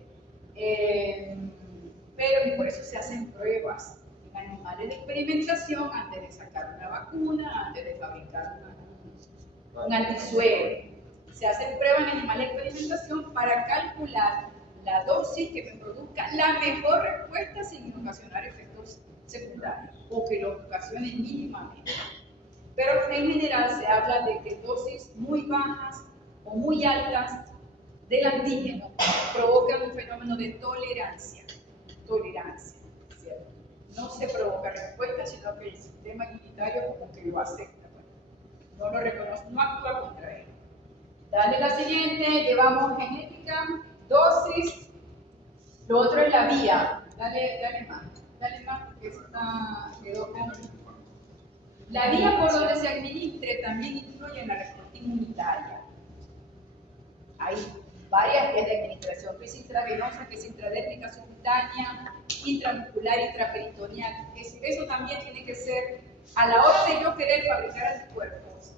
Pero y por eso se hacen pruebas en animales de experimentación antes de sacar una vacuna, antes de fabricar un antisuero. Se hacen pruebas en animales de experimentación para calcular la dosis que me produzca la mejor respuesta sin ocasionar efectos secundarios o que lo ocasionen mínimamente. Pero en general se habla de que dosis muy bajas o muy altas del antígeno provocan un fenómeno de tolerancia, ¿cierto? No se provoca respuesta, sino que el sistema inmunitario como que lo acepta, no lo reconoce, no actúa contra él. Dale la siguiente, llevamos genética, dosis, lo otro es la vía, dale más porque esta quedó con... La vía por donde se administre también influye en la respuesta inmunitaria. Hay varias vías de administración, que es intravenosa, que es intradérmica, subcutánea, intramuscular, intraperitoneal. Eso también tiene que ser, a la hora de yo querer fabricar anticuerpos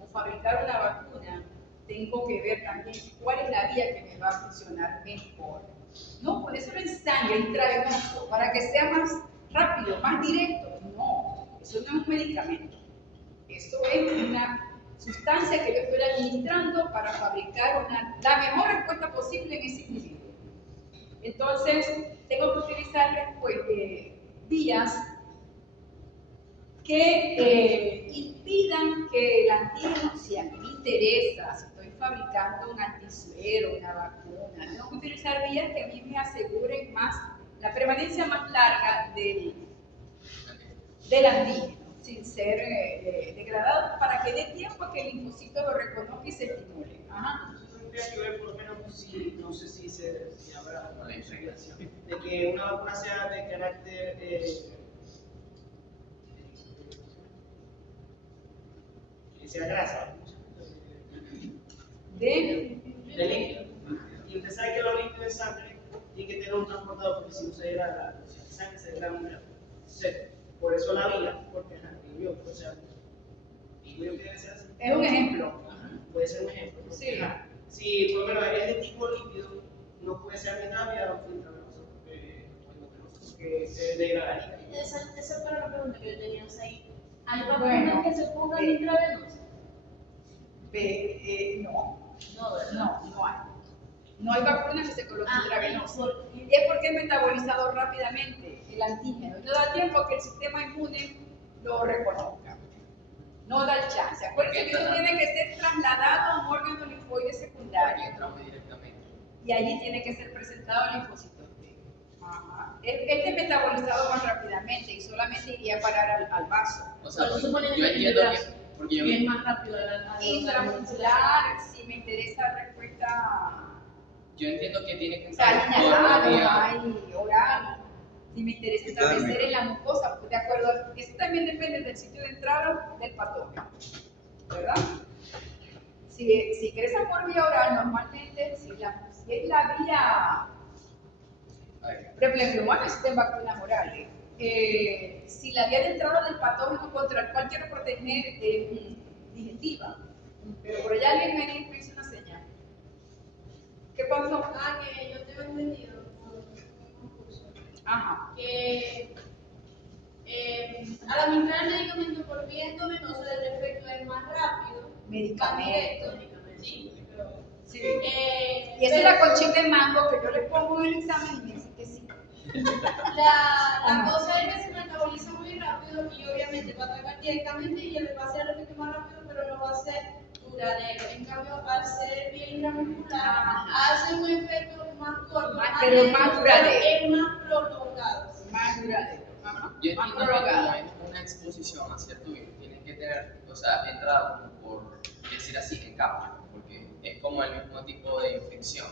o fabricar una vacuna, tengo que ver también cuál es la vía que me va a funcionar mejor. No, por eso en sangre intravenoso, para que sea más rápido, más directo. No, eso no es un medicamento. Eso es una sustancia que yo estoy administrando para fabricar la mejor respuesta posible en ese individuo. Entonces, tengo que utilizar vías que impidan que el antígeno, si a mí me interesa, si estoy fabricando un antisuero, una vacuna, tengo que utilizar vías que a mí me aseguren más la permanencia más larga del antígeno, sin ser degradado, para que dé tiempo a que el linfocito lo reconozca y se estimule. Ajá. Eso tendría que ver, por lo menos, si, no sé si habrá una legislación, de que una vacuna sea de carácter que sea grasa, De líquido. Y usted sabe que los líquidos de sangre tienen que tener un transportador, porque si no se degrada, la sangre se degrada muy rápido. Entonces, por eso la vía, porque o sea, digo yo que debe ser así. es un ejemplo. Puede ser un ejemplo. ¿No? Sí. Si por lo menos es de tipo líquido, no puede ser ni vía o intravenoso, porque se degradaría. Esa fue la pregunta que yo tenía. O sea, ¿hay vacunas Bueno, que se pongan intravenosas? No, No, ¿verdad? no hay. No hay vacuna que se coloque intravenosa. ¿por qué? Y es porque es metabolizado rápidamente el antígeno. Y no da tiempo a que el sistema inmune lo reconozca. No da el chance. Acuérdense que eso tiene que ser trasladado a un órgano linfoide Aquí secundario. entramos directamente. Y allí tiene que ser presentado el linfocito T. Ajá. Este es metabolizado más rápidamente y solamente iría a parar al vaso. O sea, Pero supone yo que entiendo el que, brazo porque yo es más rápido a la Intramuscular, si me interesa respuesta entiendo que tiene que o entrar sea, por la inhalado, vía. hay oral, si me interesa establecer en la mucosa, pues de acuerdo, eso también depende del sitio de entrada del patógeno, ¿verdad? Si ingresa por vía oral, normalmente, si es la vía prepleumona, existen vacunas orales. Si la vía de entrada del patógeno contra el cual quiero proteger es digestiva, pero por allá alguien me hizo una señal. ¿Qué pasó? que yo tengo entendido por un curso Ajá. que al administrar el medicamento por vía endovenosa el efecto es más rápido. Medicamento. Sí, pero, Sí. y Y esa es la conchita de mango que yo le pongo en el examen y me dice que sí. la cosa es que se metaboliza muy rápido y obviamente va a atacar directamente y le va a hacer el efecto más rápido, pero no va a ser duradero. En cambio, al ser bien intramuscular, hace un efecto más corto, Pero más duradero. es más prolongado. Más duradero. Ajá. Yo Más entiendo que prolongado. como es una exposición a cierto virus, tienen que tener, o sea, entrada como por decir así, en capa, porque es como el mismo tipo de infección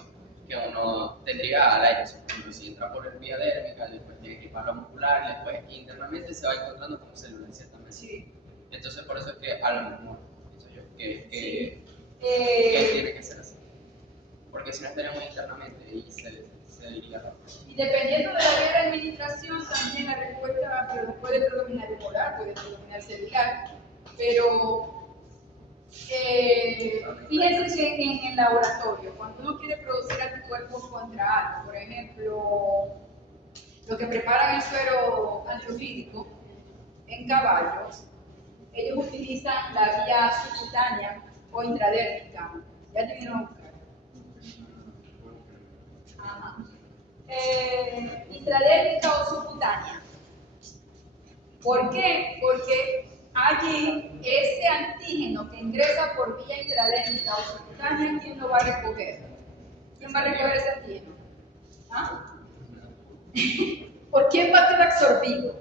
que uno tendría al aire. Por ejemplo, si entra por vía dérmica, después tiene que ir para lo muscular, y después internamente se va encontrando como células en cierta medida. Sí. Entonces, por eso es que a lo mejor, pienso yo, que Eh, tiene que ser así. Porque si no estaríamos internamente y se diría rápido. y dependiendo de la vía de administración, también la respuesta puede predominar oral, puede predominar celular. Pero fíjense que en el laboratorio, cuando uno quiere producir anticuerpos contra algo, por ejemplo, los que preparan el suero antiofídico en caballos, ellos utilizan la vía subcutánea o intradérmica. Ya te vino a buscar. Ajá. Intradérmica o subcutánea. ¿Por qué? Porque allí ese antígeno que ingresa por vía intradérmica o subcutánea, ¿quién lo va a recoger? ¿Quién va a recoger ese antígeno? ¿Ah? ¿Por quién va a ser absorbido?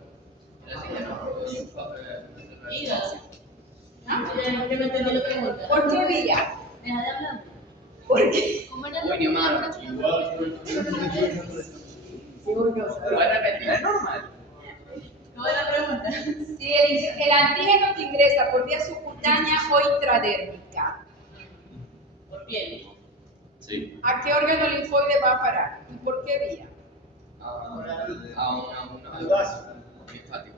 ¿Ah? ¿Por qué vía? ¿Por qué? Coño, mano. ¿Puedes repetir? Es normal. Si el antígeno que ingresa por vía subcutánea o intradérmica, Por piel. Sí. ¿a qué órgano linfoide va a parar? ¿Y por qué vía? A Al vaso. linfático.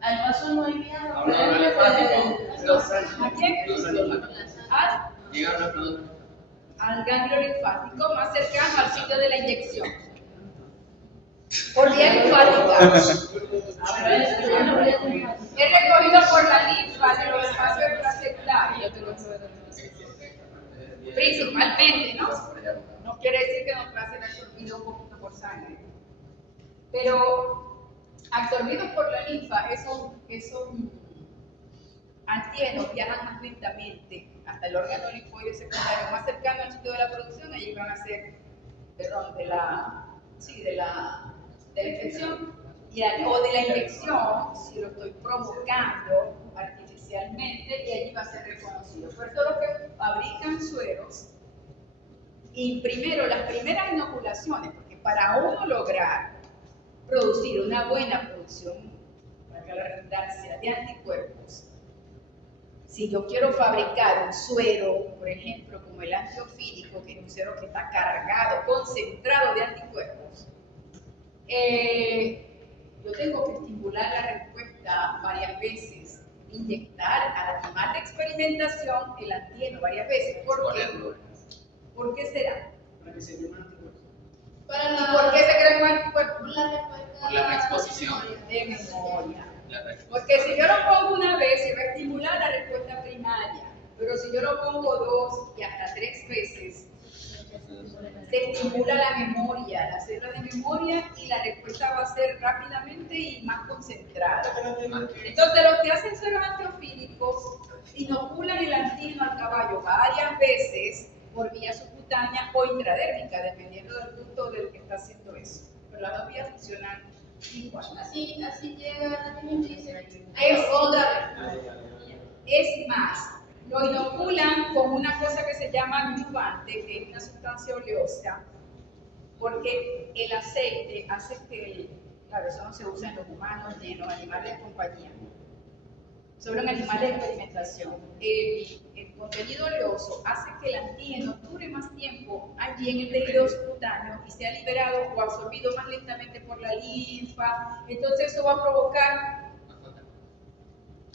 Al vaso no hay vía. A un órgano linfático. ¿A quién? Al, Llegan los productos. al ganglio linfático más cercano al sitio de la inyección. Por vía linfática. Es recogido por la linfa de los espacios extracelulares. Yo te lo puedo decir. Principalmente, ¿no? No quiere decir que no pueda ser absorbido un poquito por sangre. Pero absorbido por la linfa, esos antígenos viajan más lentamente hasta el órgano linfoide secundario más cercano al sitio de la producción. Allí van a ser, perdón, de la infección o de la infección, si lo estoy provocando artificialmente, y allí va a ser reconocido. Por eso los que fabrican sueros, y primero las primeras inoculaciones, porque para uno lograr producir una buena producción, para la redundancia, de anticuerpos, si yo quiero fabricar un suero, por ejemplo, como el antiofídico, que es un suero que está cargado, concentrado de anticuerpos, yo tengo que estimular la respuesta varias veces, inyectar al animal de experimentación el antígeno varias veces. ¿Por qué? ¿Por qué será? Para que se llamen anticuerpos. Para ¿Y por qué se crean los anticuerpos? Por la respuesta. Por la reexposición. De memoria. La reexposición. Porque si yo lo pongo una vez, se va a estimular la respuesta primaria. Pero si yo lo pongo 2 y hasta 3 veces, se estimula la memoria, la célula de memoria, y la respuesta va a ser rápidamente y más concentrada. Entonces, los que hacen sueros antiofídicos inoculan el antígeno al caballo varias veces por vía subcutánea o intradérmica, dependiendo del punto del que está haciendo eso. Pero las dos vías funcionan igual. Así llega la niña y dice, Es otra Es más, lo inoculan con una cosa que se llama glubante, que es una sustancia oleosa, porque el aceite hace que, claro, eso no se usa en los humanos ni en los animales de compañía, sobre en animales de experimentación. El contenido oleoso hace que el antígeno dure más tiempo allí en el tejido subcutáneo y sea liberado o absorbido más lentamente por la linfa. Entonces eso va a provocar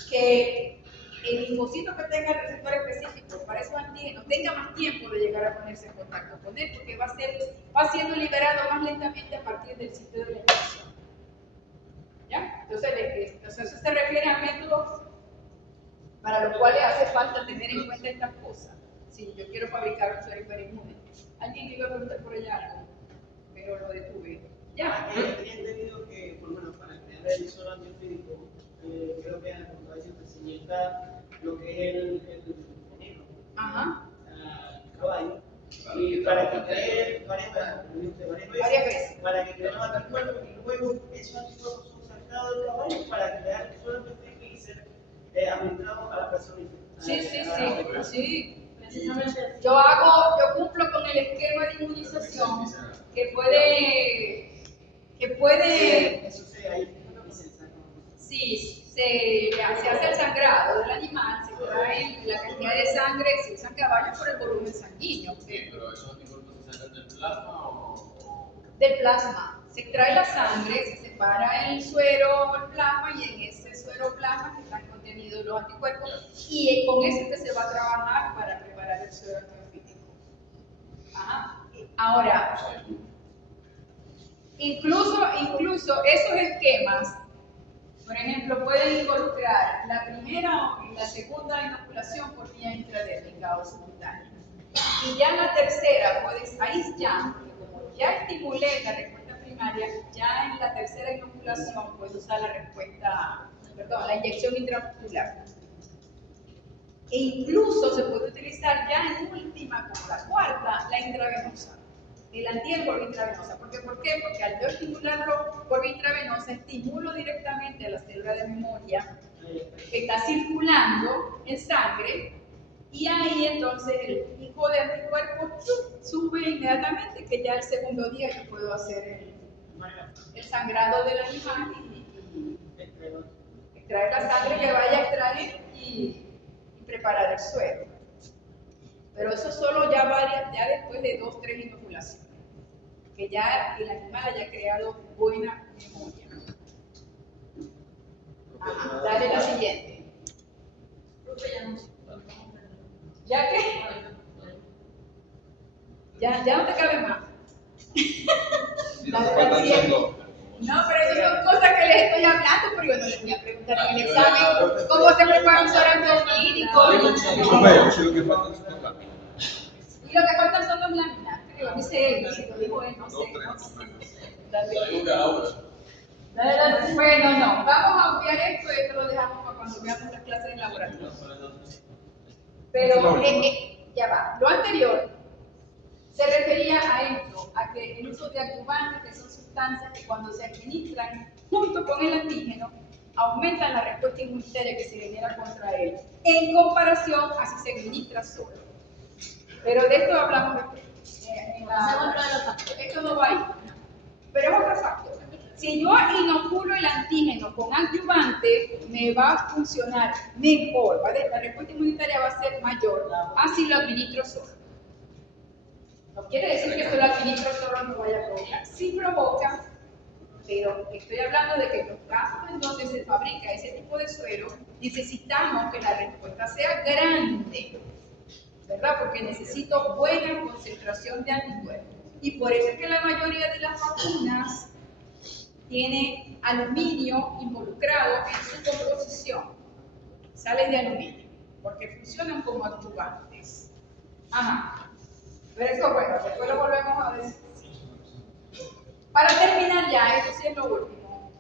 que el linfocito que tenga el receptor específico para esos antígenos tenga más tiempo de llegar a ponerse en contacto con él, porque va siendo liberado más lentamente a partir del sitio de la infección. ¿Ya? Entonces eso se refiere a métodos para los cuales hace falta tener en cuenta estas cosas. Si yo quiero fabricar un suero hiperinmune. Alguien que iba a preguntar por allá algo, pero lo detuve. Ya. Tenía entendido que, por lo menos, para crear el suero antiofídico, creo que cuando se inyecta lo que es el veneno Ajá. al caballo, y para que cree varias veces, para que cree los anticuerpos, y luego esos anticuerpos son sacados del caballo para crear el suero antiofídico y ser administrado a la persona infectada. Sí. precisamente. Yo cumplo con el esquema de inmunización que puede, Eso se ahí y se saca. sí, se hace el sangrado del animal, se extrae la cantidad de sangre, se usan caballos por el volumen sanguíneo. Sí, pero esos anticuerpos se sacan del plasma o. Del plasma. Se extrae la sangre, se separa el suero o el plasma, y en ese suero plasma están contenidos los anticuerpos, y con eso es que se va a trabajar para preparar el suero antiofídico. Ajá. Ahora, Incluso esos esquemas, por ejemplo, pueden involucrar la primera y la segunda inoculación por vía intradérmica o subcutánea. Y ya la tercera, pues ahí ya, como ya estimulé la respuesta primaria, ya en la tercera inoculación puedo usar la inyección intramuscular. E incluso se puede utilizar ya en última, como la cuarta, la intravenosa, el antígeno por vía intravenosa. ¿Por qué? Porque al yo estimularlo por vía intravenosa, estimulo directamente a la célula de memoria que está circulando en sangre, y ahí entonces el pico de anticuerpos sube inmediatamente, que ya el segundo día yo puedo hacer el sangrado del animal y extraer la sangre que vaya a extraer y preparar el suero. Pero eso solo ya después de 2 o 3 inoculaciones, que ya el animal haya creado buena memoria. Ajá, dale la siguiente. ¿Ya qué? Ya no te cabe más. Dale la siguiente. No, pero eso son cosas que les estoy hablando, pero yo no les voy a preguntar en el examen cómo se prepara un suero endoclínico. Y lo que faltan son 2 láminas, creo, dice él, lo dijo él, no sé. Bueno, no, vamos a obviar esto y esto lo dejamos para cuando veamos las clases en laboratorio. Pero ya va, lo anterior se refería a esto, a que el uso de adyuvantes, que son sustancias que cuando se administran junto con el antígeno, aumentan la respuesta inmunitaria que se genera contra él, en comparación a si se administra solo. Pero de esto hablamos esto no va ahí, pero es otro factor. Si yo inoculo el antígeno con adyuvante, me va a funcionar mejor, la respuesta inmunitaria va a ser mayor, así lo administro solo. No quiere decir que solo administro solo no vaya a provocar, sí provoca, pero estoy hablando de que en los casos en donde se fabrica ese tipo de suero, necesitamos que la respuesta sea grande, ¿verdad? Porque necesito buena concentración de anticuerpos. Y por eso es que la mayoría de las vacunas tiene aluminio involucrado en su composición. Salen de aluminio, porque funcionan como adyuvantes. Ajá. Pero eso, bueno, después lo volvemos a decir. Para terminar ya, eso sí es lo último.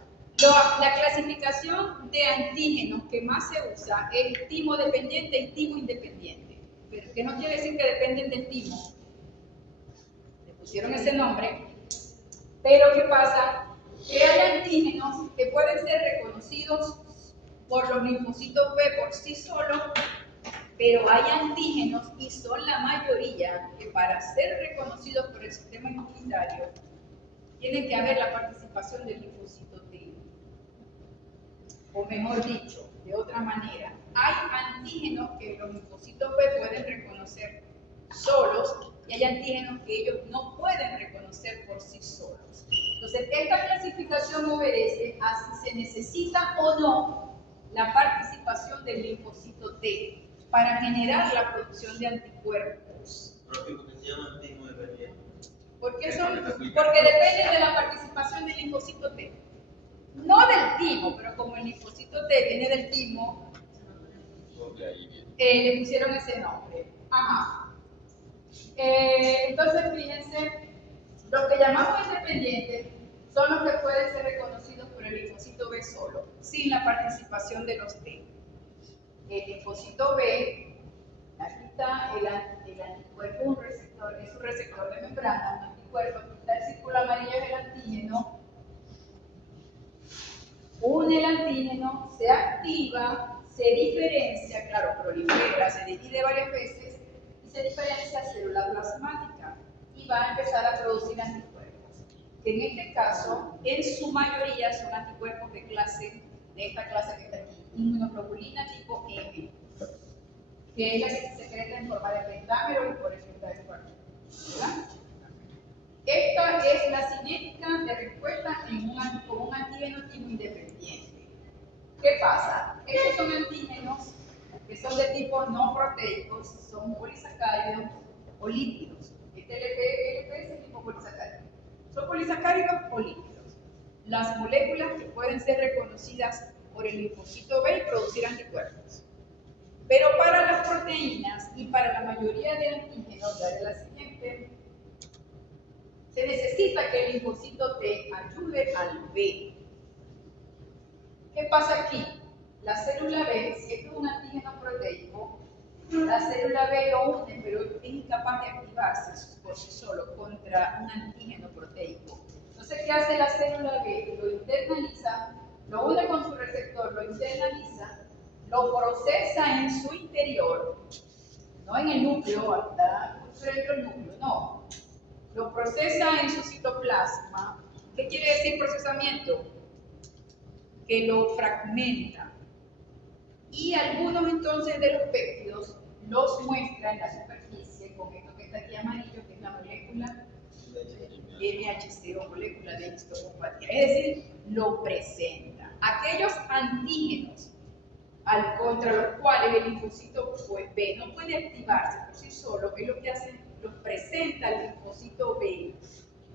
La clasificación de antígenos que más se usa es timo dependiente y timo independiente. Pero que no quiere decir que dependen del timo. Le pusieron ese nombre. Pero ¿qué pasa? Que hay antígenos que pueden ser reconocidos por los linfocitos B por sí solos, pero hay antígenos, y son la mayoría, que para ser reconocidos por el sistema inmunitario tiene que haber la participación del linfocito T. O mejor dicho, de otra manera, hay antígenos que los linfocitos B pueden reconocer solos y hay antígenos que ellos no pueden reconocer por sí solos. Entonces, esta clasificación obedece a si se necesita o no la participación del linfocito T para generar la producción de anticuerpos. ¿Por qué se llama timo dependiente? Porque dependen de la participación del linfocito T. No del timo, pero como el linfocito T viene del timo, le pusieron ese nombre. Ajá. Entonces, fíjense, los que llamamos independientes son los que pueden ser reconocidos por el linfocito B solo, sin la participación de los T. El linfocito B, aquí está el anticuerpo, un receptor, es un receptor de membrana, un anticuerpo, aquí está el círculo amarillo del antígeno, une el antígeno, se activa, se diferencia, claro, prolifera, se divide varias veces y se diferencia a célula plasmática y va a empezar a producir anticuerpos, que en este caso, en su mayoría son anticuerpos de esta clase que está aquí, inmunoglobulina tipo M, que es la que se secreta en forma de pentámero y por eso está despartida, ¿verdad? Esta es la cinética de respuesta con un antígeno tipo independiente. ¿Qué pasa? Estos son antígenos que son de tipo no proteicos, son polisacáridos o lípidos. LP es el tipo polisacárido. Son polisacáridos o lípidos. Las moléculas que pueden ser reconocidas por el linfocito B y producir anticuerpos. Pero para las proteínas y para la mayoría de antígenos, dale la siguiente, se necesita que el linfocito T ayude al B. ¿Qué pasa aquí? La célula B, si es un antígeno proteico, la célula B lo une, pero es incapaz de activarse por sí solo contra un antígeno proteico. Entonces, ¿qué hace la célula B? Lo internaliza, lo une con su receptor, lo internaliza, lo procesa en su interior, no en el núcleo, hasta dentro del núcleo, no. Lo procesa en su citoplasma. ¿Qué quiere decir procesamiento? Que lo fragmenta. Y algunos entonces de los péptidos los muestra en la superficie con esto que está aquí amarillo, que es la molécula MHC o molécula de histocompatía. Es decir, lo presenta. Aquellos antígenos contra los cuales el linfocito B no puede activarse por sí solo, es lo que hace, los presenta el linfocito B.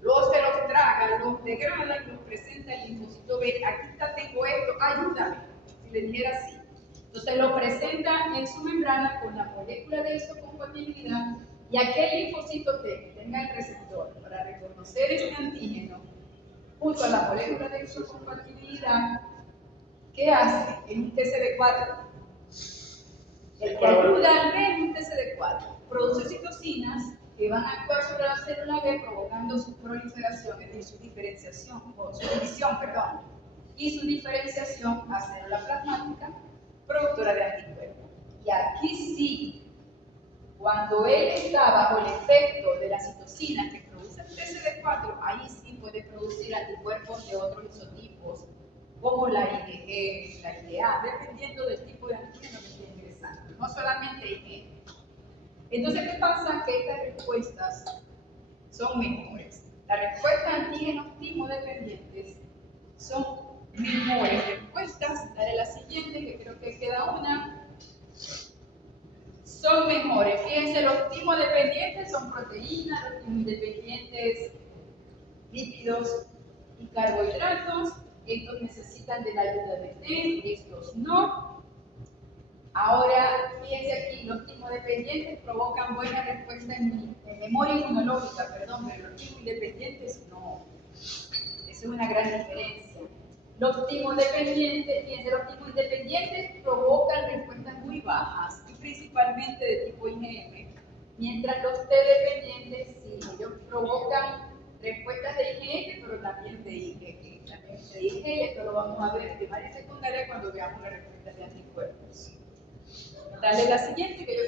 Luego se los traga, los degrada y los presenta el linfocito B. Aquí está, tengo esto, ayúdame, si le dijera así. Entonces lo presenta en su membrana con la molécula de histocompatibilidad y aquel linfocito T que tenga el receptor para reconocer este antígeno junto a la molécula de histocompatibilidad, ¿qué hace? Es un TCD4. El que ayuda al B es un TCD4. Produce citocinas que van a actuar sobre la célula B provocando su proliferación, es decir, su diferenciación, o su división, perdón, y su diferenciación a célula plasmática productora de anticuerpos. Y aquí sí, cuando él está bajo el efecto de las citocinas que produce el TCD4, ahí sí puede producir anticuerpos de otros isotipos, como la IgG, la IgA, dependiendo del tipo de antígeno que esté ingresando, no solamente IgG. Entonces, ¿qué pasa? Que estas respuestas son mejores. Las respuestas a antígenos timodependientes son mejores respuestas. Daré la siguiente, que creo que queda una. Son mejores. Fíjense, los timodependientes son proteínas, los timodependientes lípidos y carbohidratos. Estos necesitan de la ayuda de T, estos no. Ahora, fíjense aquí, los timodependientes provocan buena respuesta en memoria inmunológica, perdón, pero los timoindependientes no. Esa es una gran diferencia. Los timodependientes, fíjense, los timoindependientes provocan respuestas muy bajas, y principalmente de tipo IgM, mientras los T-dependientes sí, ellos provocan respuestas de IgG, pero también de IgG. También de IgG, y esto lo vamos a ver en primaria y secundaria cuando veamos las respuestas de anticuerpos. Dale la siguiente, que yo